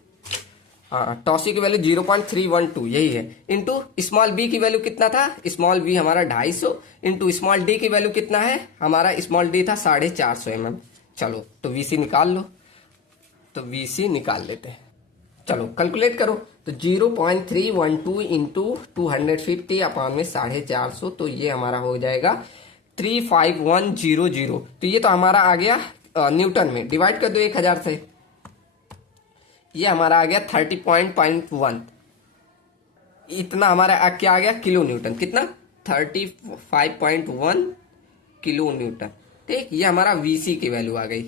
हाँ, टॉसी की वैल्यू 0.312 यही है, इंटू स्मॉल बी की वैल्यू कितना था, स्मॉल बी हमारा 250, इंटू स्मॉल डी की वैल्यू कितना है, हमारा स्मॉल डी था 450 mm। चलो, तो वीसी निकाल लो, तो वीसी निकाल लेते हैं। चलो कैलकुलेट करो, तो 0.312 इंटू 250 अपॉन में 450, तो ये हमारा हो जाएगा 35100। तो ये तो हमारा आ गया न्यूटन में, डिवाइड कर दो 1000 से, ये हमारा आ गया 30.1, इतना हमारा क्या आ गया, किलो न्यूटन, कितना 35.1 किलो न्यूटन, ठीक। ये हमारा वीसी की वैल्यू आ गई।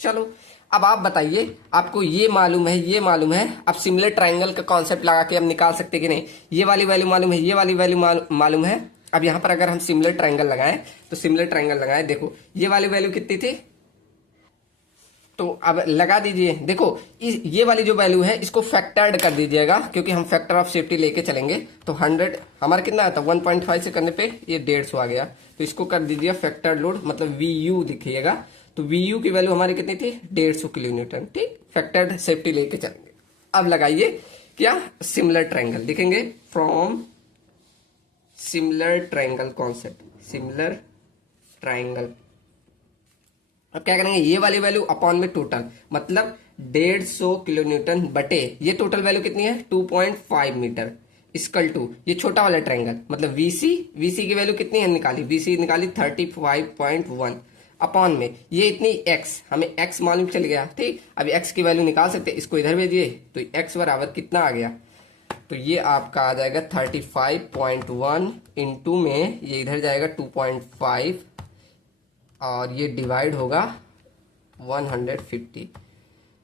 चलो, अब आप बताइए, आपको ये मालूम है, ये मालूम है, अब सिमिलर ट्रायंगल का कॉन्सेप्ट लगा के हम निकाल सकते कि नहीं? ये वाली वैल्यू मालूम है, ये वाली वैल्यू मालूम है। अब यहाँ पर अगर हम सिमिलर ट्रायंगल लगाएं, तो सिमिलर ट्रायंगल लगाएं, देखो ये वाली वैल्यू कितनी थी, तो अब लगा दीजिए। देखो ये वाली जो वैल्यू है इसको फैक्टर्ड कर दीजिएगा, क्योंकि हम फैक्टर ऑफ सेफ्टी लेके चलेंगे। तो 100 हमारा कितना आता है, 1.5 से करने पे ये 150 आ गया। तो इसको कर दीजिए फैक्टर्ड लोड, मतलब VU दिखिएगा। तो VU की वैल्यू हमारी कितनी थी, 150 किलो न्यूटन। ठीक, फैक्टर्ड सेफ्टी लेके चलेंगे। अब लगाइए क्या, सिमिलर ट्रायंगल लिखेंगे, from similar triangle concept, similar triangle. अब क्या करेंगे, ये वाली वैल्यू अपॉन में टोटल, मतलब 150 किलो न्यूटन बटे ये टोटल वैल्यू कितनी है, 2.5 मीटर, इक्वल टू ये छोटा वाला ट्रायंगल, मतलब VC की वैल्यू कितनी है निकाली, VC निकाली 35.1 अपॉन में ये इतनी x, हमें x मालूम चल गया। ठीक, अब x की वैल्यू निकाल सकते हैं, इसको इधर भेजिए, तो x बराबर कितना आ गया, तो ये आपका आ जाएगा 35.1 इंटू में ये इधर जाएगा 2.5 और ये डिवाइड होगा 150।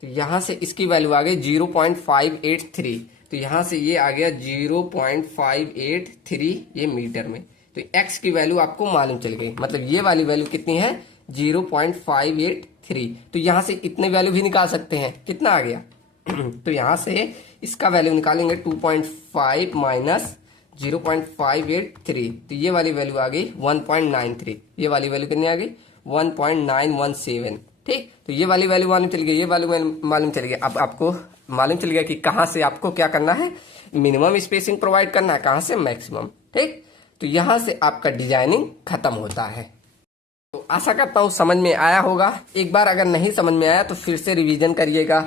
तो यहां से इसकी वैल्यू आ गई 0.583, तो यहां से ये आ गया 0.583 ये मीटर में। तो x की वैल्यू आपको मालूम चल गई, मतलब ये वाली वैल्यू कितनी है, 0.583। तो यहां से इतने वैल्यू भी निकाल सकते हैं, कितना आ गया तो यहां से इसका वैल्यू निकालेंगे 2.5 माइनस 0.583, तो ये वाली वैल्यू आ गई 1.93। ये वाली वैल्यू कितनी आ गई, 1.917। ठीक, तो ये वाली वैल्यू मालूम चल गई, ये वाली मालूम चल गई। अब आपको मालूम चल गया कि कहां से आपको क्या करना है, मिनिमम स्पेसिंग प्रोवाइड करना है, कहां से मैक्सिमम। ठीक, तो यहां से आपका डिजाइनिंग खत्म होता है। तो आशा करता हूं समझ में आया होगा। एक बार अगर नहीं समझ में आया तो फिर से रिवीजन करिएगा।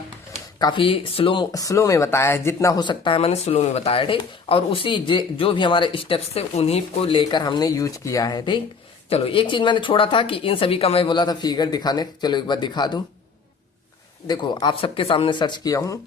काफी स्लो में बताया है, जितना हो सकता है मैंने स्लो में बताया। ठीक, और उसी जो भी हमारे स्टेप्स थे उन्हीं को लेकर हमने यूज किया है। ठीक, चलो एक चीज मैंने छोड़ा था कि इन सभी का मैं बोला था फिगर दिखाने, चलो एक बार दिखा दूं। देखो आप सबके सामने सर्च किया हूं,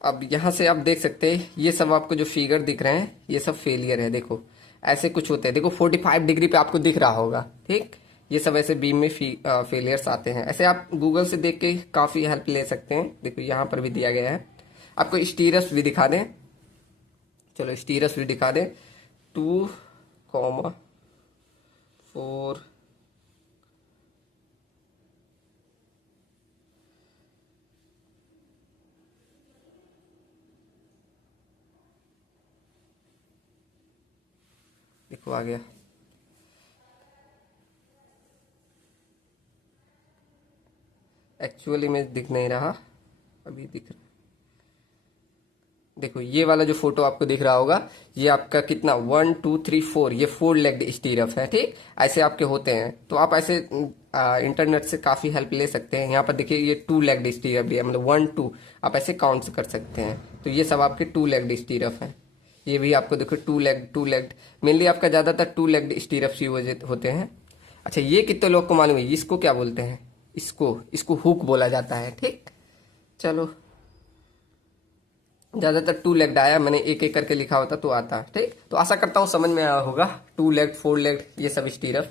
अब यहां से आप देख सकते हैं ये सब आपको जो फिगर दिख रहे हैं ये सब फेलियर है। देखो ऐसे कुछ होते हैं, देखो 45 डिग्री पे आपको दिख रहा होगा। ठीक, ये सब ऐसे बीम में फेलियर्स आते हैं। ऐसे आप गूगल से देख के काफी हेल्प ले सकते हैं। देखो यहाँ पर भी दिया गया है, आपको स्टीरस भी दिखा दें, चलो स्टीरस भी दिखा दें, 2,4 देखो आ गया। एक्चुअल इमेज दिख नहीं रहा, अभी दिख रहा। देखो ये वाला जो फोटो आपको दिख रहा होगा ये आपका कितना 1 2 3 4 ये 4 लेग्ड स्टीरअप है। ठीक, ऐसे आपके होते हैं, तो आप ऐसे इंटरनेट से काफी हेल्प ले सकते हैं। यहाँ पर देखिए ये 2 लेग्ड स्टीरअप भी है, मतलब 1 2 आप ऐसे काउंट कर सकते हैं। तो ये सब आपके 2 लेग्ड स्टीरअप है। ये भी आपको देखो 2 लेग्ड मेनली आपका ज्यादातर 2 लेग्ड स्टीरअप्स यूज होते हैं। अच्छा ये कितने लोग को मालूम है इसको क्या बोलते हैं, इसको हुक बोला जाता है। ठीक, चलो ज्यादातर 2 लेग्ड आया, मैंने एक एक करके लिखा होता तो आता। ठीक, तो आशा करता हूँ समझ में आया होगा। 2 लेग्ड 4 लेग्ड ये सब स्टीरअप।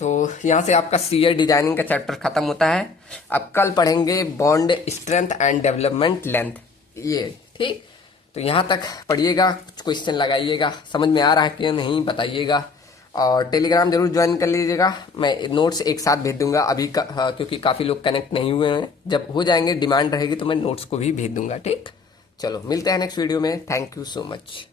तो यहाँ से आपका सीए डिजाइनिंग का चैप्टर खत्म होता है। अब कल पढ़ेंगे bond strength and development length ये। ठीक, तो यहाँ तक पढ़िएगा, कुछ क्वेश्चन लगाइएगा, समझ में आ रहा है कि नहीं बताइएगा। और टेलीग्राम जरूर ज्वाइन कर लीजिएगा, मैं नोट्स एक साथ भेज दूंगा अभी क्योंकि काफ़ी लोग कनेक्ट नहीं हुए हैं। जब हो जाएंगे डिमांड रहेगी तो मैं नोट्स को भी भेज दूंगा। ठीक, चलो मिलते हैं नेक्स्ट वीडियो में। Thank you so much.